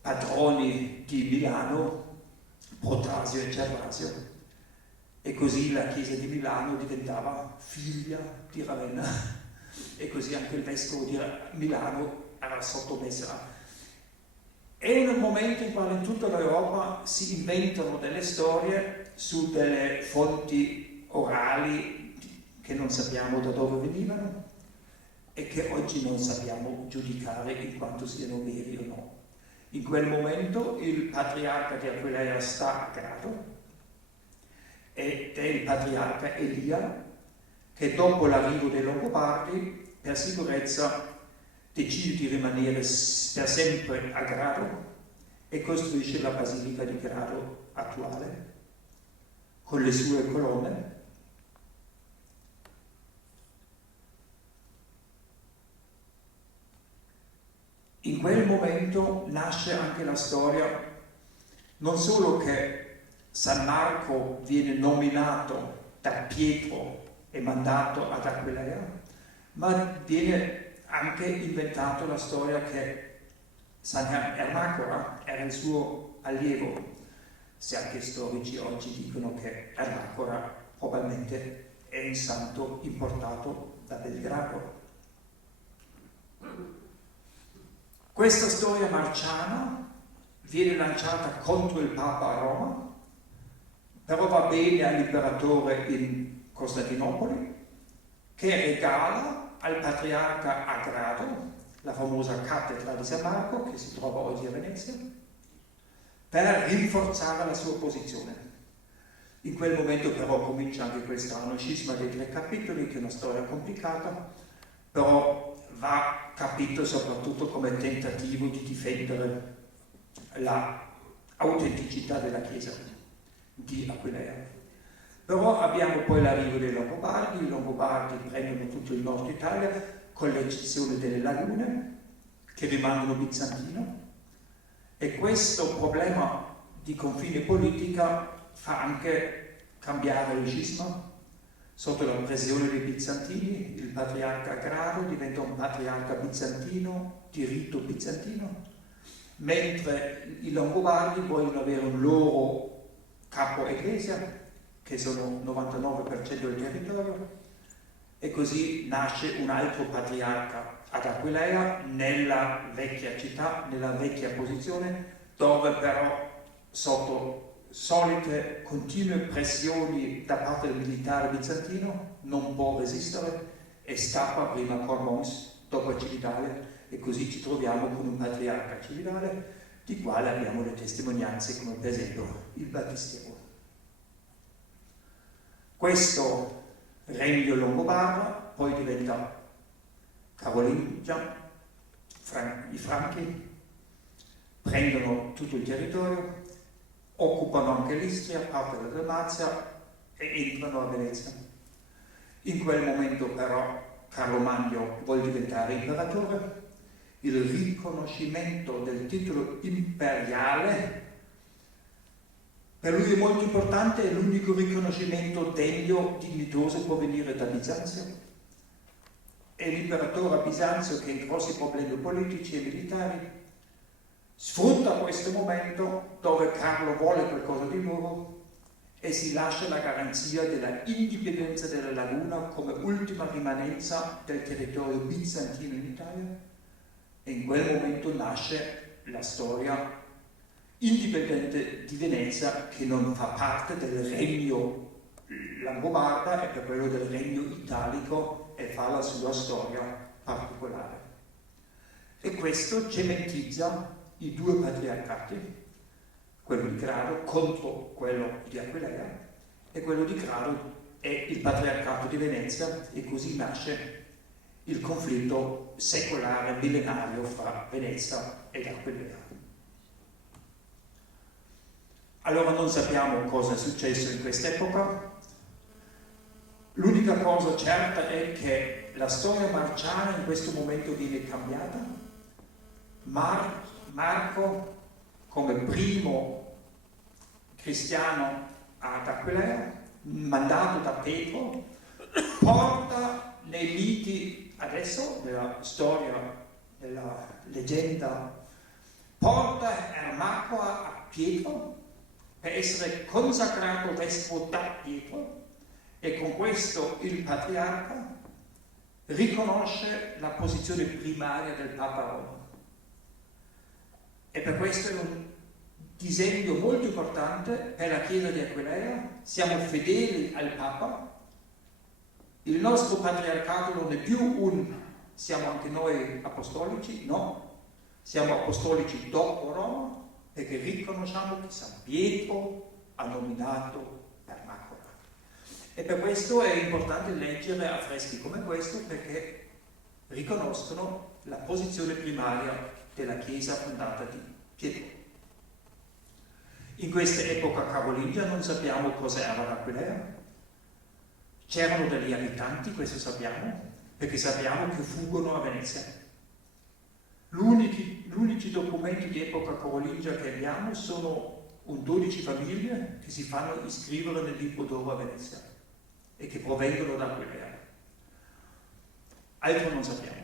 patroni di Milano, Protasio e Gervasio, e così la chiesa di Milano diventava figlia di Ravenna, e così anche il vescovo di Milano era sottomessa. È un momento in cui in tutta l'Europa si inventano delle storie su delle fonti orali che non sappiamo da dove venivano e che oggi non sappiamo giudicare in quanto siano veri o no. In quel momento il patriarca di Aquileia sta a Grado, ed è il patriarca Elia che dopo l'arrivo dei Longobardi per sicurezza decide di rimanere per sempre a Grado e costruisce la basilica di Grado attuale con le sue colonne. In quel momento nasce anche la storia, non solo che San Marco viene nominato da Pietro e mandato ad Aquileia, ma viene anche inventato la storia che San Ermacora era il suo allievo, se anche storici oggi dicono che Ermacora probabilmente è un santo importato da Belgrado. Questa storia marciana viene lanciata contro il Papa a Roma, però va bene all'imperatore in Costantinopoli, che regala al patriarca a Grado la famosa cattedra di San Marco, che si trova oggi a Venezia, per rinforzare la sua posizione. In quel momento però comincia anche questo scisma dei 3 capitoli, che è una storia complicata, però va capito soprattutto come tentativo di difendere l'autenticità della Chiesa di Aquileia. Però abbiamo poi l'arrivo dei Longobardi. I Longobardi prendono tutto il nord Italia, con l'eccezione delle lagune, che rimangono bizantino, e questo problema di confine politica fa anche cambiare il scisma. Sotto la pressione dei bizantini, il patriarca Grado diventa un patriarca bizantino, di rito bizantino, mentre i Longobardi vogliono avere un loro capo ecclesia, che sono il 99% del territorio, e così nasce un altro patriarca ad Aquileia, nella vecchia città, nella vecchia posizione, dove però sotto solite continue pressioni da parte del militare bizantino, non può resistere e scappa prima a Cormons, dopo a Cividale, e così ci troviamo con un patriarca a Cividale, di quale abbiamo le testimonianze come per esempio il Battistero. Questo regno longobardo poi diventa Carolingia, i Franchi prendono tutto il territorio, occupano anche l'Istria, parte della Dalmazia e entrano a Venezia. In quel momento però Carlo Magno vuole diventare imperatore, il riconoscimento del titolo imperiale per lui è molto importante, è l'unico riconoscimento degno, dignitoso, può venire da Bisanzio. È l'imperatore a Bisanzio che ha grossi problemi politici e militari, sfrutta questo momento dove Carlo vuole qualcosa di nuovo e si lascia la garanzia della indipendenza della laguna come ultima rimanenza del territorio bizantino in Italia, e in quel momento nasce la storia indipendente di Venezia, che non fa parte del regno langobarda e per quello del regno italico, e fa la sua storia particolare. E questo cementizza i due patriarcati, quello di Grado contro quello di Aquileia, e quello di Grado è il patriarcato di Venezia, e così nasce il conflitto secolare millenario fra Venezia ed Aquileia. Allora non sappiamo cosa è successo in quest'epoca. L'unica cosa certa è che la storia marciana in questo momento viene cambiata. Marco, come primo cristiano ad Aquileia, mandato da Pietro, porta nei miti adesso, nella storia, nella leggenda, porta Ermacora a Pietro per essere consacrato vescovo da Pietro, e con questo il patriarca riconosce la posizione primaria del Papa Roma. E per questo è un disegno molto importante per la Chiesa di Aquileia. Siamo fedeli al Papa, il nostro patriarcato non è più siamo anche noi apostolici, no, siamo apostolici dopo Roma, perché riconosciamo che San Pietro ha nominato Ermacora. E per questo è importante leggere affreschi come questo, perché riconoscono la posizione primaria della Chiesa fondata di Pietro. In questa epoca carolingia non sappiamo cosa era l'Aquileia. C'erano degli abitanti, questo sappiamo, perché sappiamo che fuggono a Venezia. Gli unici documenti di epoca carolingia che abbiamo sono 12 famiglie che si fanno iscrivere nel libro d'oro a Venezia e che provengono da Aquileia. Altro non sappiamo.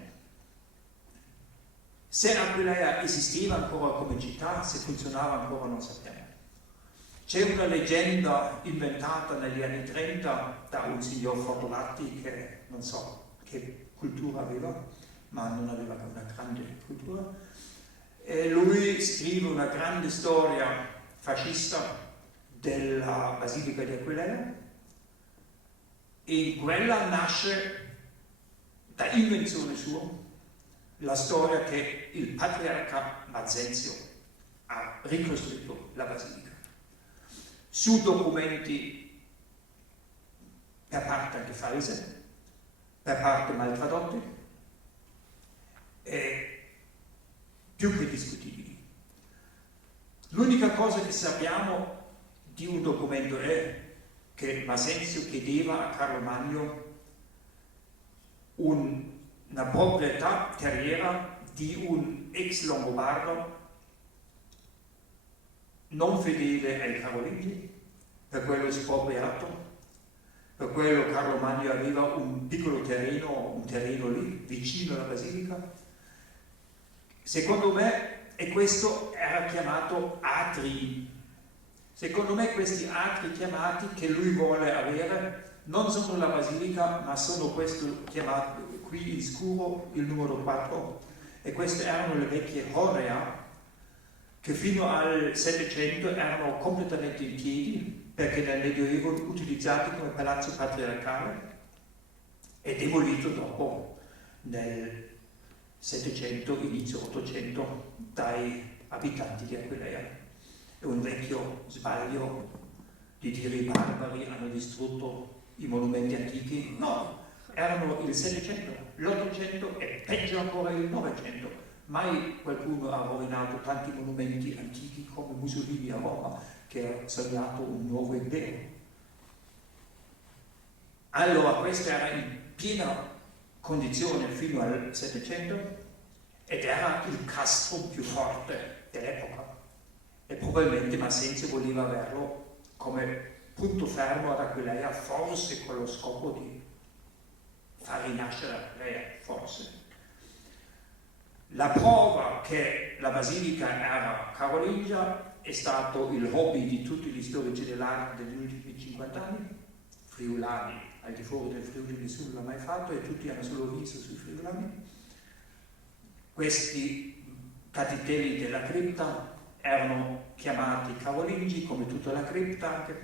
Se Aquileia esisteva ancora come città, se funzionava ancora, non sappiamo. C'è una leggenda inventata negli anni 30 da un signor Fortunati che non so che cultura aveva, ma non aveva una grande cultura, e lui scrive una grande storia fascista della Basilica di Aquileia, e in quella nasce da invenzione sua la storia che il patriarca Mazzenzio ha ricostruito la Basilica su documenti per parte anche false, per parte mal tradotti e più che discutibili. L'unica cosa che sappiamo di un documento è che Mazzenzio chiedeva a Carlo Magno una proprietà terriera di un ex longobardo non fedele ai carolingi, per quello espropriato, per quello Carlo Magno aveva un piccolo terreno, lì, vicino alla Basilica. Secondo me, e questo era chiamato atri, secondo me questi atri chiamati che lui vuole avere non sono la Basilica, ma sono questo chiamato qui in scuro, il numero 4, e queste erano le vecchie Horea, che fino al Settecento erano completamente in piedi perché nel Medioevo utilizzati come palazzo patriarcale e demolito dopo nel Settecento, inizio Ottocento dai abitanti di Aquileia. È un vecchio sbaglio di dire i barbari hanno distrutto i monumenti antichi. No, erano il Settecento, l'Ottocento e peggio ancora il Novecento. Mai qualcuno ha rovinato tanti monumenti antichi come Mussolini a Roma, che ha sognato un nuovo impero. Allora, questo era in piena condizione fino al Settecento ed era il castro più forte dell'epoca. E probabilmente Massenzio voleva averlo come punto fermo ad Aquileia, forse con lo scopo di far rinascere Aquileia, forse. La prova che la basilica era carolingia è stato il hobby di tutti gli storici dell'arte degli ultimi 50 anni, friulani, al di fuori del Friuli nessuno l'ha mai fatto e tutti hanno solo riso sui friulani. Questi capitelli della cripta erano chiamati carolingi come tutta la cripta anche,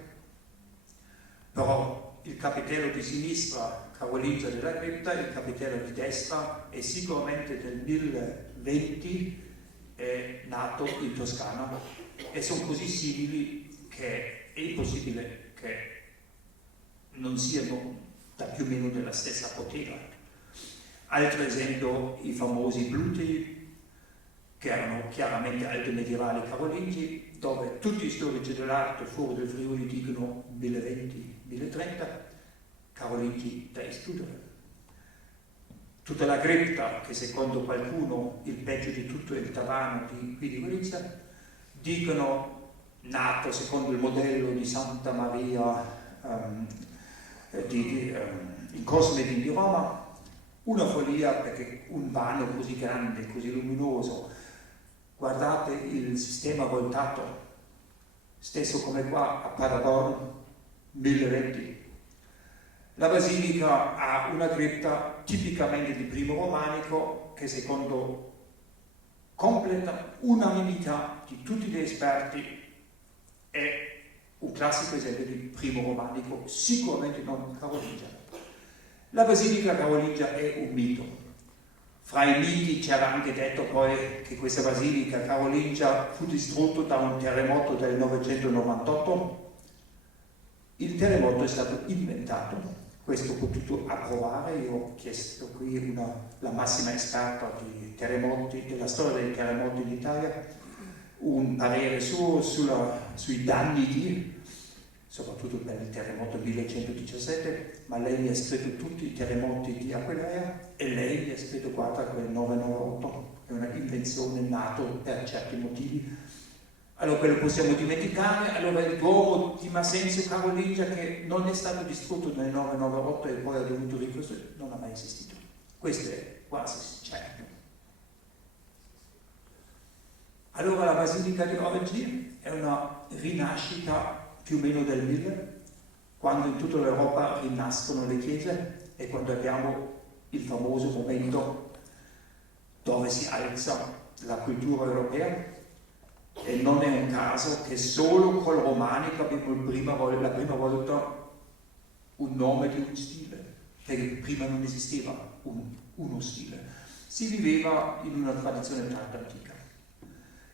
però il capitello di sinistra carolingia della cripta, il capitello di destra è sicuramente del 1020, è nato in Toscana e sono così simili che è impossibile che non siano da più o meno della stessa bottega. Altro esempio, i famosi glutei, che erano chiaramente alto medievali carolingi, dove tutti gli storici dell'arte fuori del Friuli dicono 1020-1030, carolingi da escludere. Tutta la cripta, che secondo qualcuno il peggio di tutto è il Tavano qui di Gorizia, dicono nato secondo il modello di Santa Maria in Cosmedi di Roma, una follia perché un vano così grande, così luminoso, guardate il sistema voltato, stesso come qua a Paderborn, 1020. La basilica ha una cripta tipicamente di primo romanico che secondo completa unanimità di tutti gli esperti è un classico esempio di primo romanico, sicuramente non carolingia. La basilica carolingia è un mito. Fra i miti c'era anche detto poi che questa basilica carolingia fu distrutta da un terremoto del 998. Il terremoto è stato inventato, questo ho potuto approvare, io ho chiesto qui la massima esperta di terremoti, della storia dei terremoti in Italia, un parere suo sui danni soprattutto per il terremoto 1117, ma lei mi ha scritto tutti i terremoti di Aquileia e lei mi ha scritto guarda quel 998, è una invenzione nata per certi motivi. Allora quello possiamo dimenticare. Allora il Duomo di Massenzio Carolingia, che non è stato distrutto nel 998 e poi ha dovuto ricostruire, non ha mai esistito. Questo è quasi certo. Allora la Basilica di oggi è una rinascita più o meno del 1000, quando in tutta l'Europa rinascono le chiese e quando abbiamo il famoso momento dove si alza la cultura europea. E non è un caso che solo col romanico abbiamo la prima volta un nome di un stile, perché prima non esisteva uno stile. Si viveva in una tradizione tanto antica.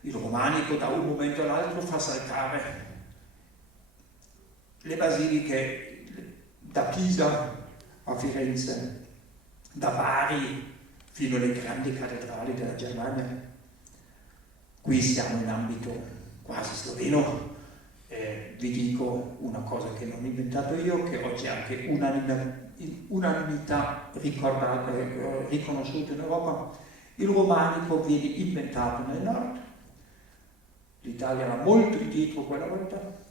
Il romanico da un momento all'altro fa saltare le basiliche da Pisa a Firenze, da Bari fino alle grandi cattedrali della Germania. Qui siamo in ambito quasi sloveno. Vi dico una cosa che non ho inventato io, che oggi è anche unanimità riconosciuta in Europa. Il romanico viene inventato nel nord, l'Italia era molto indietro quella volta,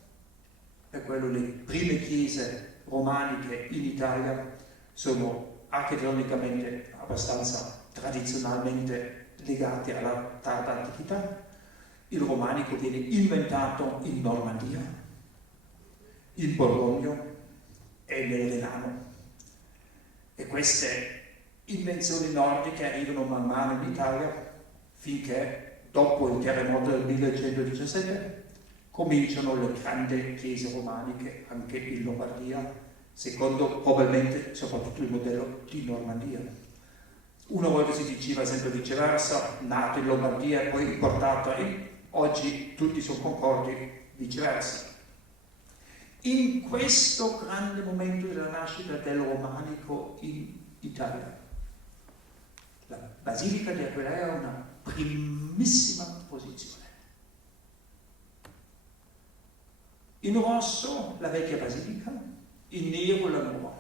per quello le prime chiese romaniche in Italia sono architettonicamente abbastanza tradizionalmente legate alla tarda antichità. Il romanico viene inventato in Normandia, in Bologna e nel Renano. E queste invenzioni nordiche arrivano man mano in Italia finché dopo il terremoto del 1117, cominciano le grandi chiese romaniche anche in Lombardia, secondo probabilmente soprattutto il modello di Normandia. Una volta si diceva sempre viceversa, nato in Lombardia e poi portato in, oggi tutti sono concordi viceversa. In questo grande momento della nascita del romanico in Italia, la Basilica di Aquileia ha una primissima posizione. In rosso la vecchia basilica, in nero la nuova.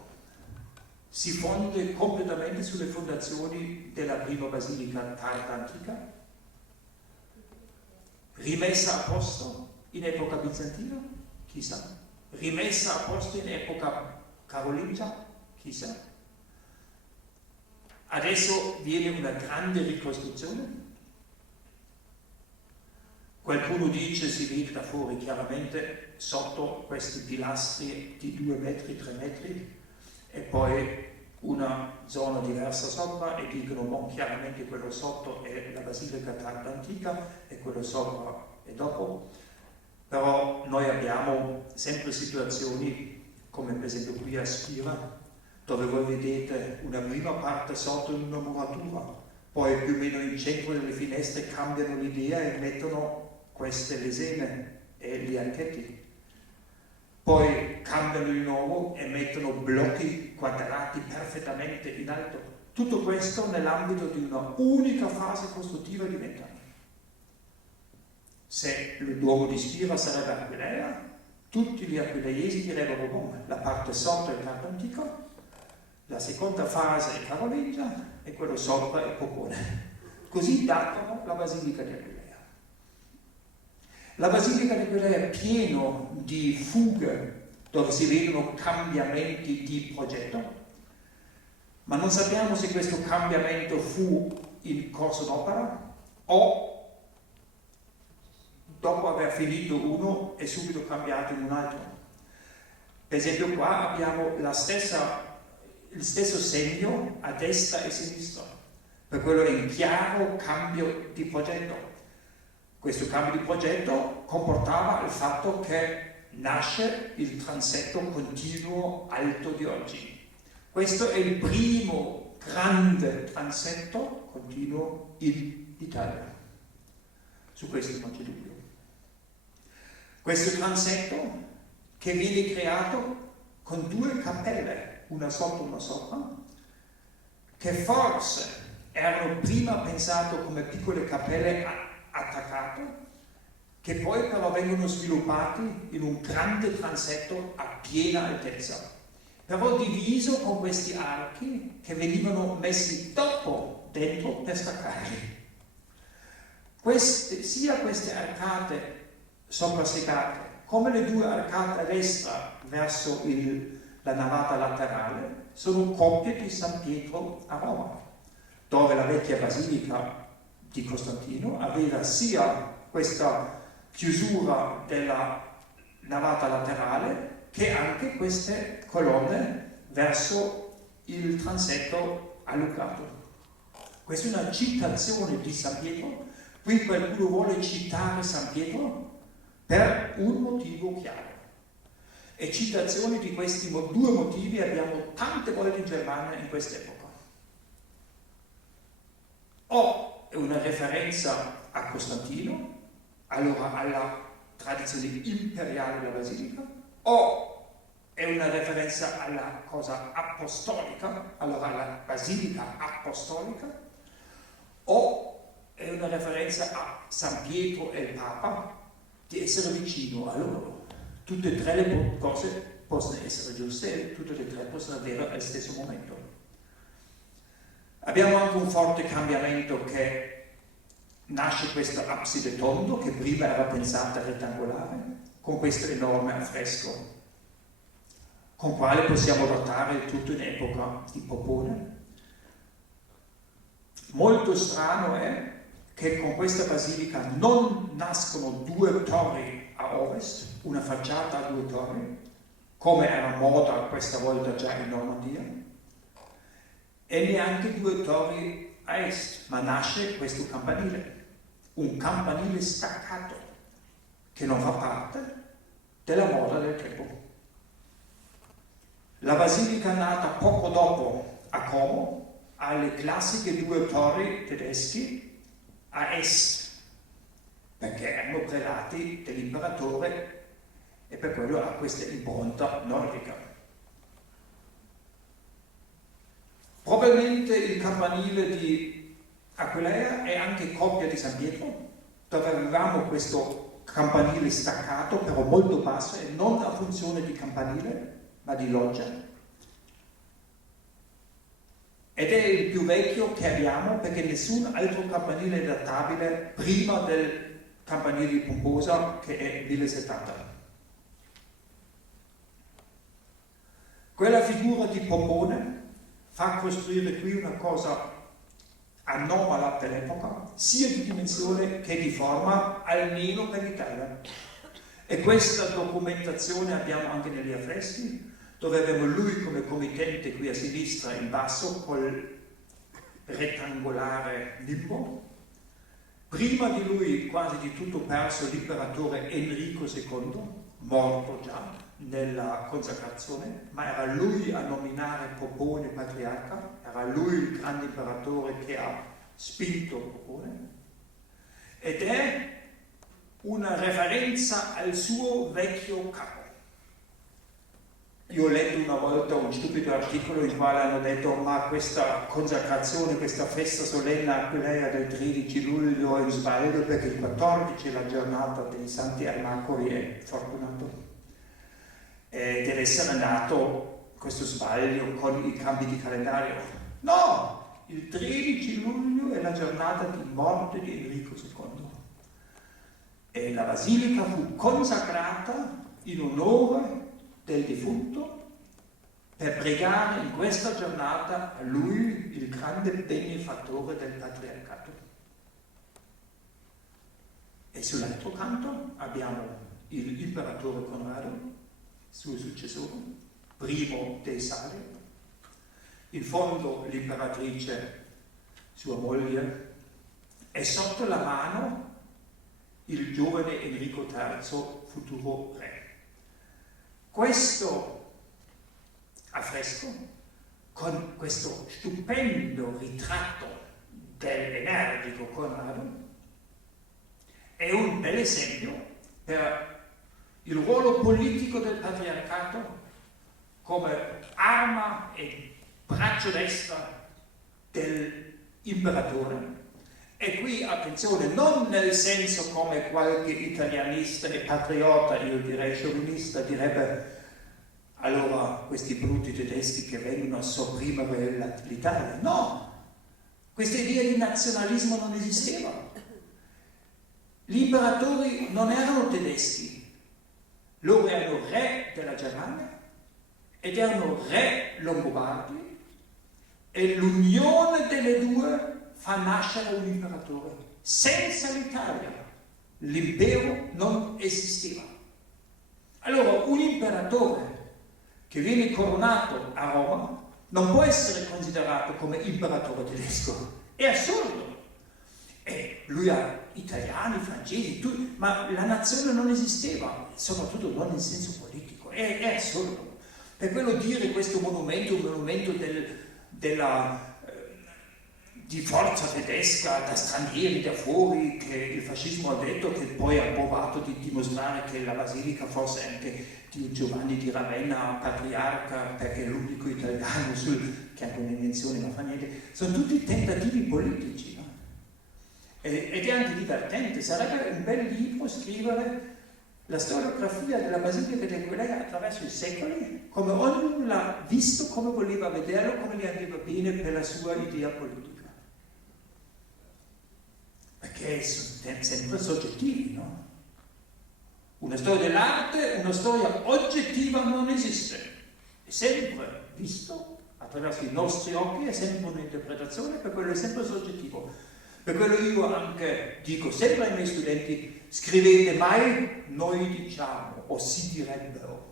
Si fonde completamente sulle fondazioni della prima basilica tarda antica, rimessa a posto in epoca bizantina, chissà, rimessa a posto in epoca carolingia, chissà. Adesso viene una grande ricostruzione. Qualcuno dice, si vede da fuori chiaramente, sotto questi pilastri di 2 metri, 3 metri, e poi una zona diversa sopra, e dicono bon, chiaramente quello sotto è la Basilica tarda antica e quello sopra è dopo. Però noi abbiamo sempre situazioni, come per esempio qui a Spira, dove voi vedete una prima parte sotto in una muratura, poi più o meno in centro delle finestre cambiano l'idea e mettono queste lesene e gli archetti. Poi cambiano di nuovo e mettono blocchi quadrati perfettamente in alto. Tutto questo nell'ambito di una unica fase costruttiva di 20 anni. Se il Duomo di Spira sarebbe Aquileia, tutti gli aquileiesi direbbero bon, la parte sotto è tardo antico, la seconda fase è carolingia e quello sopra è popone. Così datano la Basilica di Aquileia. La Basilica di Aquileia è pieno di fughe dove si vedono cambiamenti di progetto, ma non sappiamo se questo cambiamento fu in corso d'opera o dopo aver finito uno è subito cambiato in un altro. Per esempio qua abbiamo il stesso segno a destra e a sinistra, per quello è un chiaro cambio di progetto. Questo cambio di progetto comportava il fatto che nasce il transetto continuo alto di oggi. Questo è il primo grande transetto continuo in Italia. Su questo non c'è dubbio. Questo transetto che viene creato con 2 cappelle, una sotto e una sopra, che forse erano prima pensate come piccole cappelle attaccate, che poi però vengono sviluppati in un grande transetto a piena altezza, però diviso con questi archi che venivano messi dopo dentro per staccarli. Sia queste arcate soprassegate come le 2 arcate a destra verso la navata laterale sono coppie di San Pietro a Roma, dove la vecchia basilica di Costantino aveva sia questa chiusura della navata laterale che anche queste colonne verso il transetto alungato. Questa è una citazione di San Pietro. Qui qualcuno vuole citare San Pietro per un motivo chiaro. E citazioni di questi 2 motivi abbiamo tante volte in Germania in quest'epoca. O è una referenza a Costantino, allora alla tradizione imperiale della Basilica, o è una referenza alla cosa apostolica, allora alla Basilica apostolica, o è una referenza a San Pietro e il Papa di essere vicino a loro. Tutte e 3 le cose possono essere giuste e tutte e 3 possono avere allo stesso momento. Abbiamo anche un forte cambiamento che nasce questo abside tondo che prima era pensata rettangolare, con questo enorme affresco, con quale possiamo datare tutto in epoca di Popone. Molto strano è che con questa basilica non nascono 2 torri a ovest, una facciata a 2 torri, come era moda questa volta già in Normandia, e neanche 2 torri a est, ma nasce questo campanile. un campanile staccato che non fa parte della moda del tempo. La basilica nata poco dopo a Como ha le classiche 2 torri tedeschi a est, perché erano prelati dell'imperatore e per quello ha questa impronta nordica. Probabilmente il campanile di Aquileia è anche copia di San Pietro, dove avevamo questo campanile staccato, però molto basso e non a funzione di campanile, ma di loggia. Ed è il più vecchio che abbiamo perché nessun altro campanile è databile prima del campanile di Pomposa, che è 1070. Quella figura di Pompone fa costruire qui una cosa anomala dell'epoca, sia di dimensione che di forma, almeno per l'Italia. E questa documentazione abbiamo anche negli affreschi, dove abbiamo lui come committente qui a sinistra in basso col rettangolare limbo. Prima di lui, quasi di tutto perso, l'imperatore Enrico II, morto già nella consacrazione, ma era lui a nominare Popone patriarca, era lui il grande imperatore che ha spinto Popone, ed è una referenza al suo vecchio capo. Io ho letto una volta un stupido articolo in cui hanno detto ma questa consacrazione, questa festa solenne a Aquileia del 13 luglio è in sbaglio perché il 14 è la giornata dei Santi Armacoli e Fortunato. Deve essere nato questo sbaglio con i cambi di calendario. No! Il 13 luglio è la giornata di morte di Enrico II. E la basilica fu consacrata in onore del defunto per pregare in questa giornata a lui, il grande benefattore del patriarcato. E sull'altro canto abbiamo l'imperatore Conrado, suo successore, primo dei Sali, in fondo l'imperatrice, sua moglie, e sotto la mano il giovane Enrico III, futuro re. Questo affresco, con questo stupendo ritratto dell'energico Conrado, è un bel esempio per il ruolo politico del patriarcato come arma e braccio destra dell'imperatore. E qui, attenzione, non nel senso come qualche italianista e patriota, io direi sciovinista, direbbe allora questi brutti tedeschi che vengono a sopprimere l'Italia. No! Questa idea di nazionalismo non esisteva. Gli imperatori non erano tedeschi, loro erano re della Germania ed erano re longobardi e l'unione delle due fa nascere un imperatore. Senza l'Italia l'impero non esisteva. Allora un imperatore che viene coronato a Roma non può essere considerato come imperatore tedesco. È assurdo. E lui ha italiani, francesi, ma la nazione non esisteva, soprattutto non in senso politico. È assurdo. Per quello dire questo monumento, un monumento di forza tedesca, da stranieri, da fuori, che il fascismo ha detto, che poi ha provato di dimostrare che la basilica fosse anche di Giovanni di Ravenna, patriarca, perché è l'unico italiano che anche un'invenzione non fa niente. Sono tutti tentativi politici, no? Ed è anche divertente, sarebbe un bel libro scrivere la storiografia della basilica di Aquileia attraverso i secoli, come ognuno l'ha visto, come voleva vederlo, come gli andava bene per la sua idea politica. Perché sono sempre soggettivi, no? Una storia dell'arte, una storia oggettiva non esiste. È sempre visto attraverso i nostri occhi, è sempre un'interpretazione, per quello è sempre soggettivo. Per quello io anche dico sempre ai miei studenti, scrivete mai noi diciamo o si direbbero.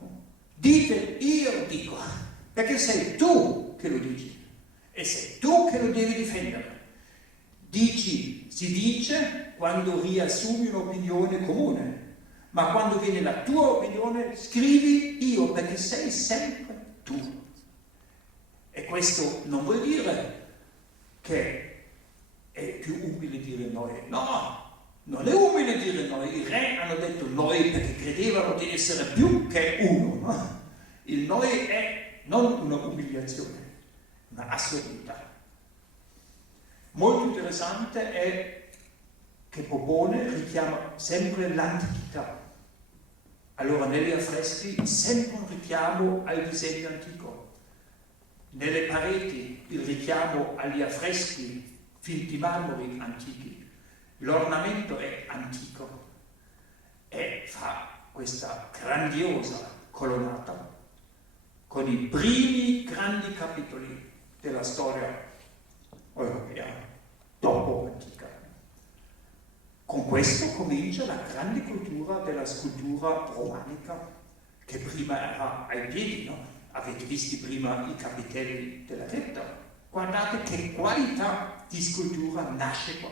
Dite io dico, perché sei tu che lo dici e sei tu che lo devi difendere. Si dice quando riassumi un'opinione comune, ma quando viene la tua opinione scrivi io, perché sei sempre tu. E questo non vuol dire che è più umile dire noi. No, non è umile dire noi. I re hanno detto noi perché credevano di essere più che uno. No? Il noi è non una umiliazione, ma assoluta. Molto interessante è che Popone richiama sempre l'antichità. Allora negli affreschi sempre un richiamo al disegno antico, nelle pareti il richiamo agli affreschi finti marmori antichi, l'ornamento è antico e fa questa grandiosa colonnata con i primi grandi capitoli della storia europea dopo l'antica. Con questo comincia la grande cultura della scultura romanica, che prima era ai piedi, no? Avete visto prima i capitelli della cripta? Guardate che qualità di scultura nasce qua.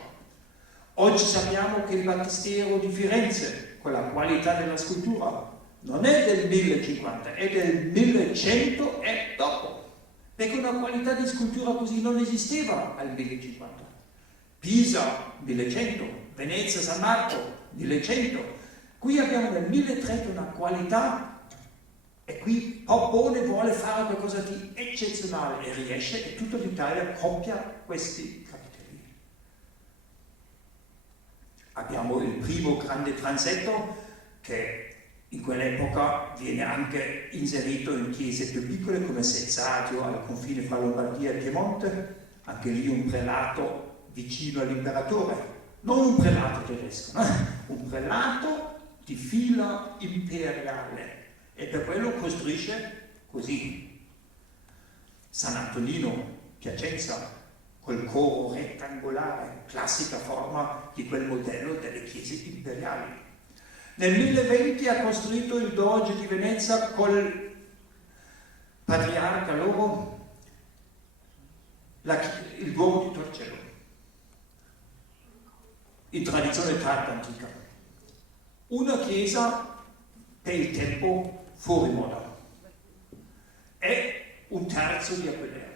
Oggi sappiamo che il Battistero di Firenze, con la qualità della scultura, non è del 1050, è del 1100 e dopo, perché una qualità di scultura così non esisteva al 1050. Pisa 1100, Venezia, San Marco 1100. Qui abbiamo nel 1300 una qualità, e qui Popone vuole fare qualcosa di eccezionale e riesce, e tutta l'Italia copia questi capitelli. Abbiamo il primo grande transetto che in quell'epoca viene anche inserito in chiese più piccole come Sezzatio al confine fra Lombardia e Piemonte, anche lì un prelato vicino all'imperatore, non un prelato tedesco, no? Un prelato di fila imperiale, e per quello costruisce così. San Antonino, Piacenza, col coro rettangolare, classica forma di quel modello delle chiese imperiali. Nel 1020 ha costruito il Doge di Venezia col patriarca loro, il Duomo di Torcello, in tradizione tarda antica. Una chiesa per il tempo fuori moda. È un terzo di Aquilea.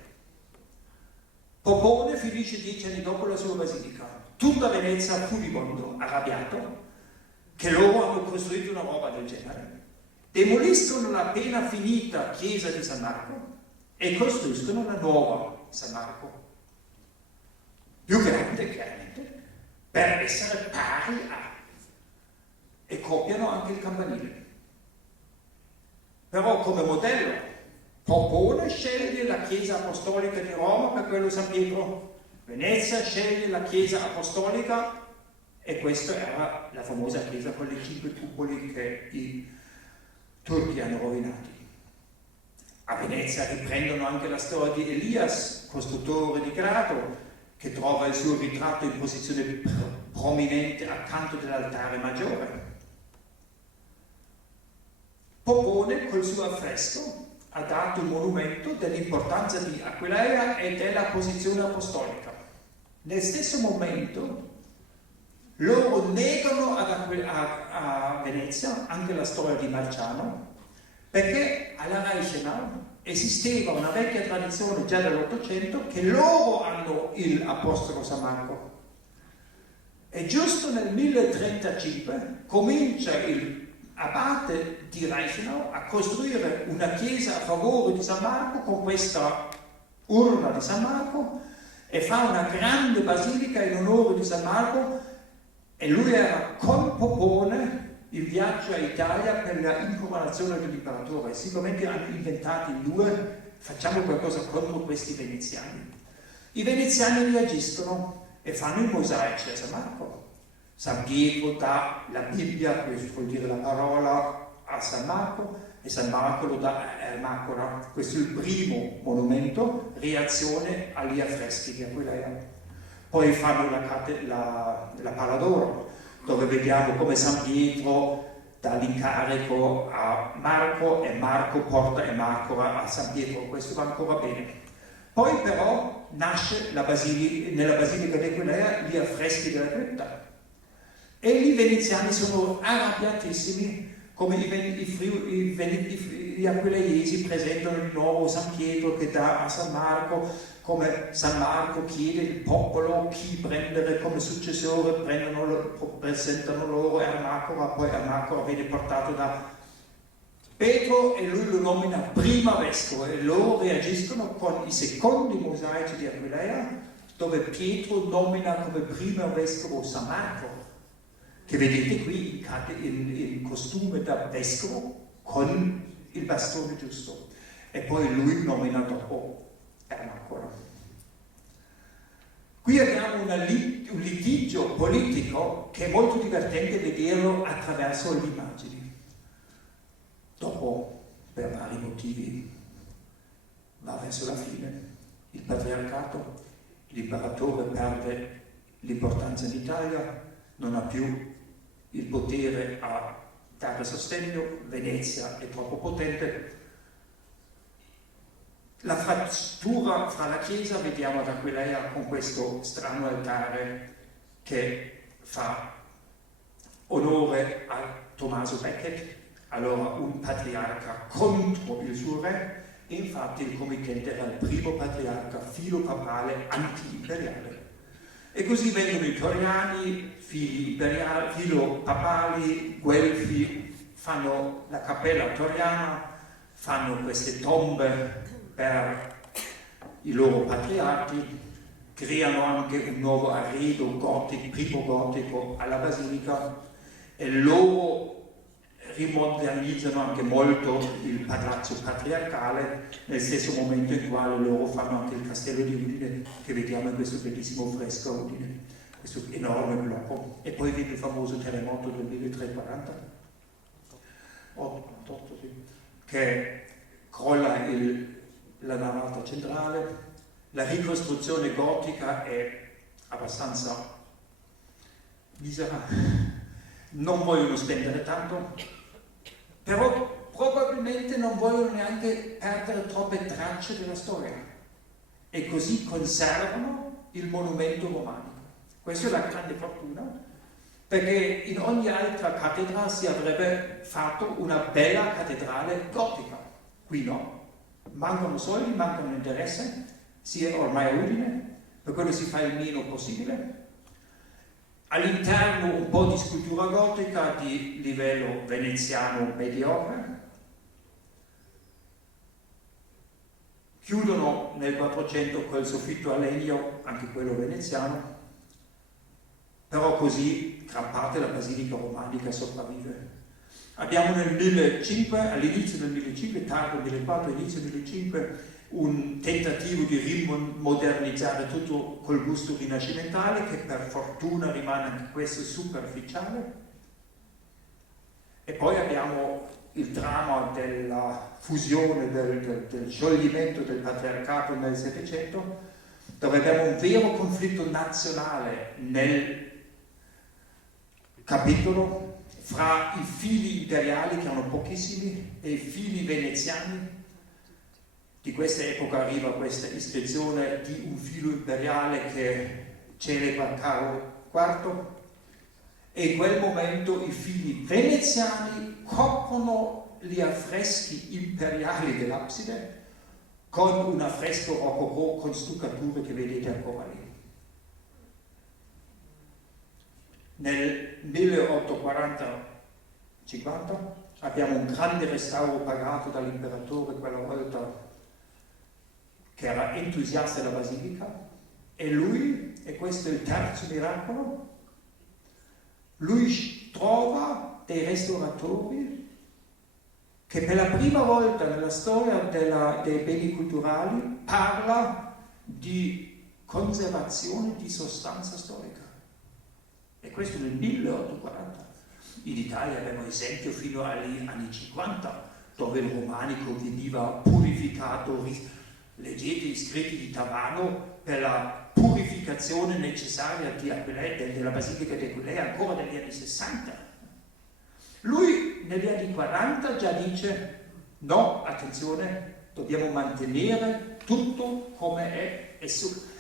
Popone finisce 10 anni dopo la sua basilica. Tutta Venezia furibondo, arrabbiato, che loro hanno costruito una roba del genere. Demoliscono la appena finita chiesa di San Marco e costruiscono la nuova San Marco. Più grande, chiaramente, per essere pari a. E copiano anche il campanile. Però come modello Popone sceglie la chiesa apostolica di Roma, per quello San Pietro. Venezia sceglie la chiesa apostolica, e questa era la famosa chiesa con le 5 cupoli che i turchi hanno rovinato. A Venezia riprendono anche la storia di Elias, costruttore di Grado, che trova il suo ritratto in posizione prominente accanto dell'altare maggiore. Popone col suo affresco ha dato un monumento dell'importanza di Aquileia e della posizione apostolica. Nel stesso momento loro negano a Venezia anche la storia di Marciano, perché alla Reichenau esisteva una vecchia tradizione già dall'Ottocento che loro hanno l'Apostolo San Marco. E giusto nel 1035 comincia l'abate di Reichenau a costruire una chiesa a favore di San Marco con questa urna di San Marco, e fa una grande basilica in onore di San Marco, e lui era con Popone in viaggio a Italia per la incoronazione dell'imperatore. Sicuramente hanno inventato in due, facciamo qualcosa contro questi veneziani. I veneziani reagiscono e fanno i mosaici a San Marco. San Pietro dà la Bibbia, questo vuol dire la parola, a San Marco, e San Marco lo dà a Ermacora. Questo è il primo monumento, reazione agli affreschi di Aquileia. Poi fanno la Pala d'Oro, dove vediamo come San Pietro dà l'incarico a Marco e Marco porta Ermacora a San Pietro. Questo va ancora bene. Poi però nasce nella Basilica d'Aquileia gli affreschi della cripta. E i veneziani sono arrabbiatissimi, come gli aquileiesi presentano di nuovo San Pietro che dà a San Marco, come San Marco chiede il popolo chi prendere come successore, presentano loro Ermacora, poi Ermacora viene portato da Pietro e lui lo nomina prima vescovo e loro reagiscono con i secondi mosaici di Aquileia, dove Pietro nomina come primo vescovo San Marco, che vedete qui in costume da vescovo con il bastone giusto, e poi lui nomina dopo Ermacora. Qui abbiamo un litigio politico che è molto divertente vederlo attraverso le immagini. Dopo, per vari motivi, va verso la fine. Il patriarcato, l'imperatore perde l'importanza in Italia, non ha più il potere a dare sostegno, Venezia è troppo potente. La frattura fra la Chiesa vediamo ad Aquileia con questo strano altare che fa onore a Tommaso Becket, allora un patriarca contro il suo re, e infatti il committente era il primo patriarca filopapale anti-imperiale. E così vengono i toriani, filopapali, guelfi, fanno la cappella toriana, fanno queste tombe per i loro patriarchi, creano anche un nuovo arredo primo gotico alla basilica, e loro rimodernizzano anche molto il palazzo patriarcale, nel stesso momento in quale loro fanno anche il castello di Udine, che vediamo in questo bellissimo fresco a Udine, questo enorme blocco. E poi viene il famoso terremoto del 1340, che crolla la navata centrale. La ricostruzione gotica è abbastanza misera, non vogliono spendere tanto, però probabilmente non vogliono neanche perdere troppe tracce della storia, e così conservano il monumento romanico. Questa è la grande fortuna, perché in ogni altra cattedrale si avrebbe fatto una bella cattedrale gotica. Qui no, mancano soldi, mancano interesse, si è ormai a Udine, per quello si fa il meno possibile. All'interno un po' di scultura gotica di livello veneziano mediocre. Chiudono nel 400 quel soffitto a legno, anche quello veneziano, però così gran parte la basilica romanica sopravvive. Abbiamo nel 1500, all'inizio del 1500, tardo 1400, inizio 1500, un tentativo di rimodernizzare tutto col gusto rinascimentale, che per fortuna rimane anche questo superficiale. E poi abbiamo il dramma della fusione, del scioglimento del patriarcato nel Settecento, dove abbiamo un vero conflitto nazionale nel capitolo fra i figli imperiali, che erano pochissimi, e i figli veneziani. Di questa epoca arriva questa iscrizione di un filo imperiale che celebra Carlo IV, e in quel momento i figli veneziani coprono gli affreschi imperiali dell'abside con un affresco rococò con stuccature che vedete ancora lì. Nel 1840-50 abbiamo un grande restauro pagato dall'imperatore quella volta, che era entusiasta della basilica, e lui, e questo è il terzo miracolo, lui trova dei restauratori che per la prima volta nella storia dei beni culturali parla di conservazione di sostanza storica. E questo nel 1840. In Italia abbiamo esempio fino agli anni 50, dove il romanico veniva purificato. Leggete gli scritti di Tavano per la purificazione necessaria della Basilica di Aquileia ancora negli anni 60. Lui negli anni 40 già dice: no, attenzione, dobbiamo mantenere tutto come è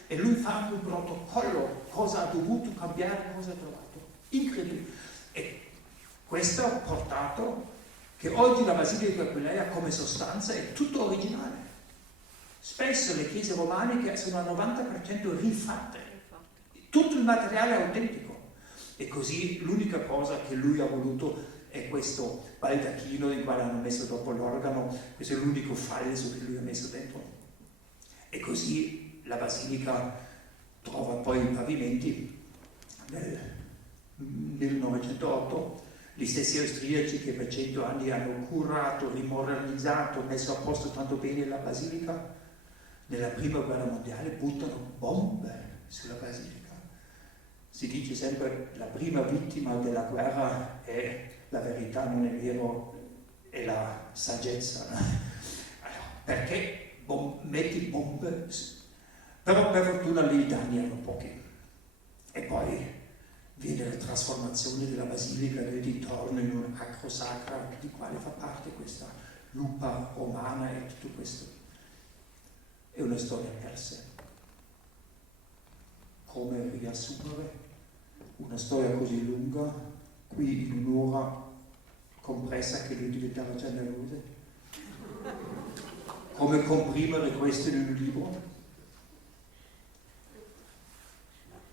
e lui fa anche un protocollo, cosa ha dovuto cambiare, cosa ha trovato. Incredibile. E questo ha portato che oggi la Basilica di Aquileia come sostanza è tutto originale. Spesso le chiese romaniche sono al 90% rifatte, tutto il materiale è autentico. E così l'unica cosa che lui ha voluto è questo baldacchino in quale hanno messo dopo l'organo, questo è l'unico falso che lui ha messo dentro. E così la Basilica trova poi i pavimenti nel 1908, gli stessi austriaci che per 100 anni hanno curato, rimodernizzato, messo a posto tanto bene la Basilica, nella prima guerra mondiale buttano bombe sulla Basilica. Si dice sempre che la prima vittima della guerra è la verità, non è vero, è la saggezza. Allora, perché metti bombe? Però per fortuna lì i danni erano pochi. E poi viene la trasformazione della Basilica del dintorno in un acro sacra, di quale fa parte questa lupa romana e tutto questo. È una storia per sé. Come riassumere una storia così lunga, qui in un'ora compressa che lui diventava già nervoso? Come comprimere questo in un libro?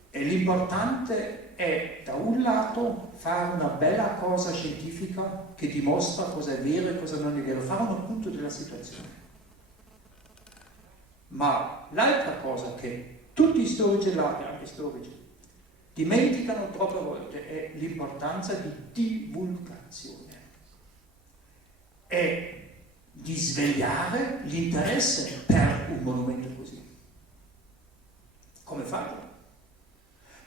E l'importante è, da un lato, fare una bella cosa scientifica che dimostra cosa è vero e cosa non è vero, fare un appunto della situazione. Ma l'altra cosa che tutti i storici e anche storici dimenticano troppe volte è l'importanza di divulgazione e di svegliare l'interesse per un monumento così. Come farlo?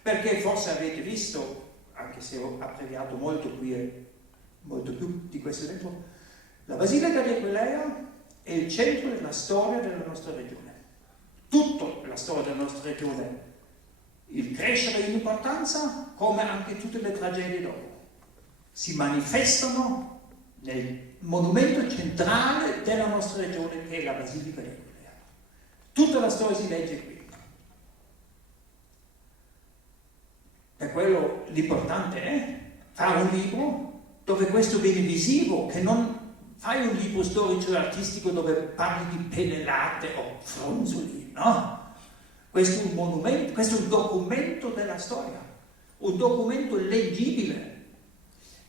Perché forse avete visto, anche se ho abbreviato molto qui e molto più di questo dentro, la Basilica di Aquileia è il centro della storia della nostra regione. Tutta la storia della nostra regione, il crescere in importanza, come anche tutte le tragedie dopo, si manifestano nel monumento centrale della nostra regione, che è la Basilica di Aquileia. Tutta la storia si legge qui. Per quello l'importante è fare un libro dove questo viene visivo, che non fai un libro storico e artistico dove parli di pennellate o fronzoli, no? Questo è un monumento, questo è un documento della storia, un documento leggibile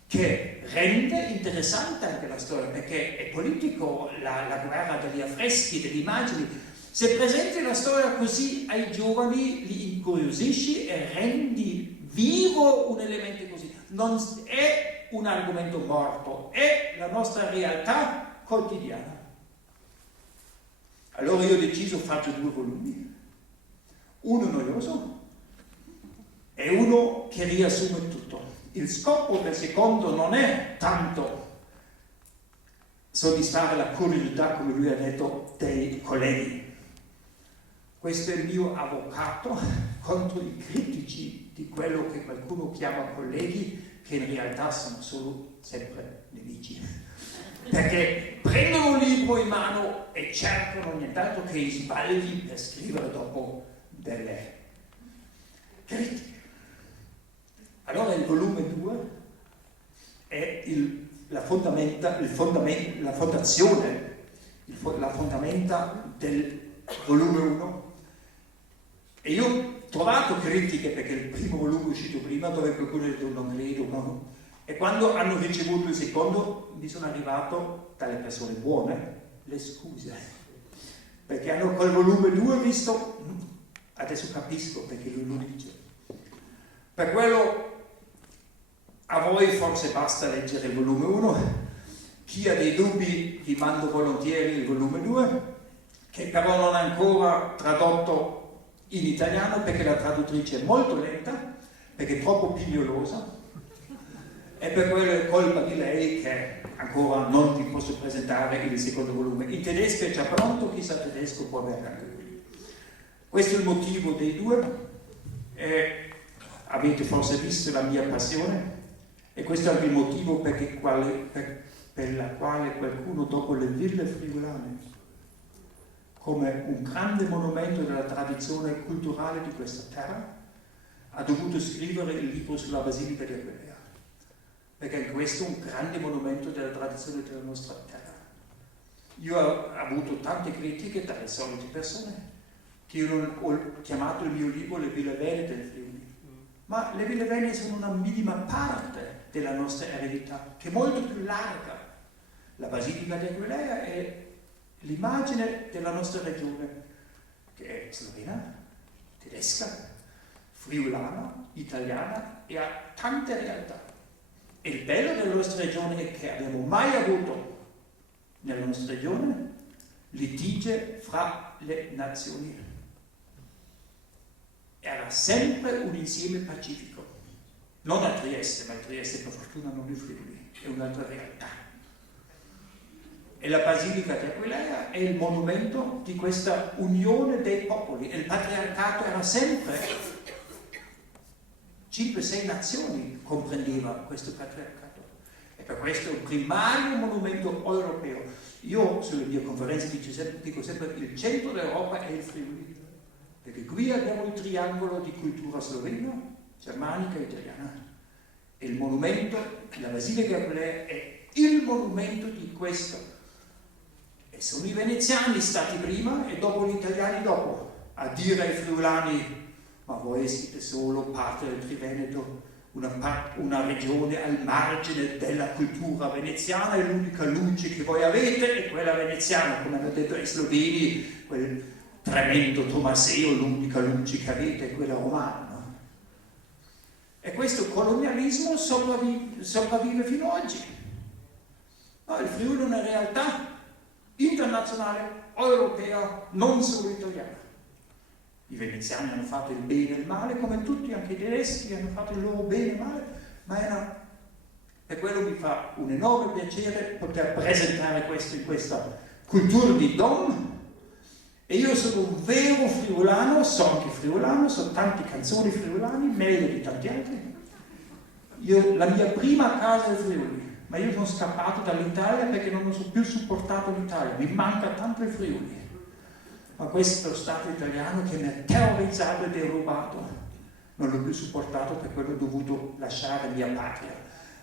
che rende interessante anche la storia, perché è politico la guerra degli affreschi, delle immagini. Se presenti la storia così ai giovani, li incuriosisci e rendi vivo un elemento così. Non è un argomento morto, è la nostra realtà quotidiana. Allora io ho deciso, faccio 2 volumi, uno noioso e uno che riassume tutto. Il scopo del secondo non è tanto soddisfare la curiosità, come lui ha detto, dei colleghi. Questo è il mio avvocato contro i critici di quello che qualcuno chiama colleghi, che in realtà sono solo sempre nemici. Perché prendono un libro in mano e cercano nient'altro che i sbagli per scrivere dopo delle critiche. Allora il volume 2 è la fondamenta del volume 1. E io ho trovato critiche, perché il primo volume è uscito prima, dove qualcuno ha detto non credo, no. E quando hanno ricevuto il secondo mi sono arrivato dalle persone buone le scuse, perché hanno col volume 2 visto, adesso capisco perché lui lo dice. Per quello a voi forse basta leggere il volume 1, chi ha dei dubbi vi mando volentieri il volume 2, che però non è ancora tradotto in italiano perché la traduttrice è molto lenta, perché è troppo pignolosa, e per quello è colpa di lei che ancora non vi posso presentare il secondo volume. In tedesco è già pronto, chi sa tedesco può avere anche lui. Questo è il motivo dei 2, avete forse visto la mia passione, e questo è anche il motivo per la quale qualcuno dopo le ville friulane come un grande monumento della tradizione culturale di questa terra, ha dovuto scrivere il libro sulla Basilica di Aquileia, perché questo è un grande monumento della tradizione della nostra terra. Io ho avuto tante critiche dalle solite persone, che io ho chiamato il mio libro Le Ville Venete del Friuli, ma le Ville Venete sono una minima parte della nostra eredità, che è molto più larga. La Basilica di Aquileia è l'immagine della nostra regione, che è slovena, tedesca, friulana, italiana e ha tante realtà. E il bello della nostra regione è che abbiamo mai avuto nella nostra regione litige fra le nazioni. Era sempre un insieme pacifico, non a Trieste, ma a Trieste per fortuna non il Friuli, è un'altra realtà. E la Basilica di Aquileia è il monumento di questa unione dei popoli. E il patriarcato era sempre 5-6 nazioni comprendeva questo patriarcato. E per questo è un primario monumento europeo. Io sulle mie conferenze dico sempre che il centro d'Europa è il Friuli, perché qui abbiamo il triangolo di cultura slovena, germanica e italiana. E il monumento, la Basilica di Aquileia è il monumento di questo. E sono i veneziani stati prima e dopo gli italiani dopo a dire ai friulani: ma voi siete solo parte del Triveneto, una regione al margine della cultura veneziana e l'unica luce che voi avete è quella veneziana, come hanno detto i sloveni, quel tremendo Tomaseo, l'unica luce che avete è quella romana. No? E questo colonialismo sopravvive fino ad oggi. No, il Friuli è una realtà internazionale, europea, non solo italiana. I veneziani hanno fatto il bene e il male, come tutti, anche i tedeschi hanno fatto il loro bene e il male, ma per quello mi fa un enorme piacere poter presentare questo in questa cultura di Dom. E io sono un vero friulano, so anche friulano, so tante canzoni friulane, meglio di tanti altri. La mia prima casa è il Friuli, ma io sono scappato dall'Italia perché non ho più supportato l'Italia, mi manca tanto il Friuli. Ma questo Stato italiano che mi ha terrorizzato e derubato, non l'ho più supportato, per quello ho dovuto lasciare mia patria,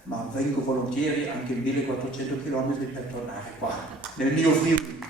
ma vengo volentieri anche 1400 km per tornare qua, nel mio Friuli.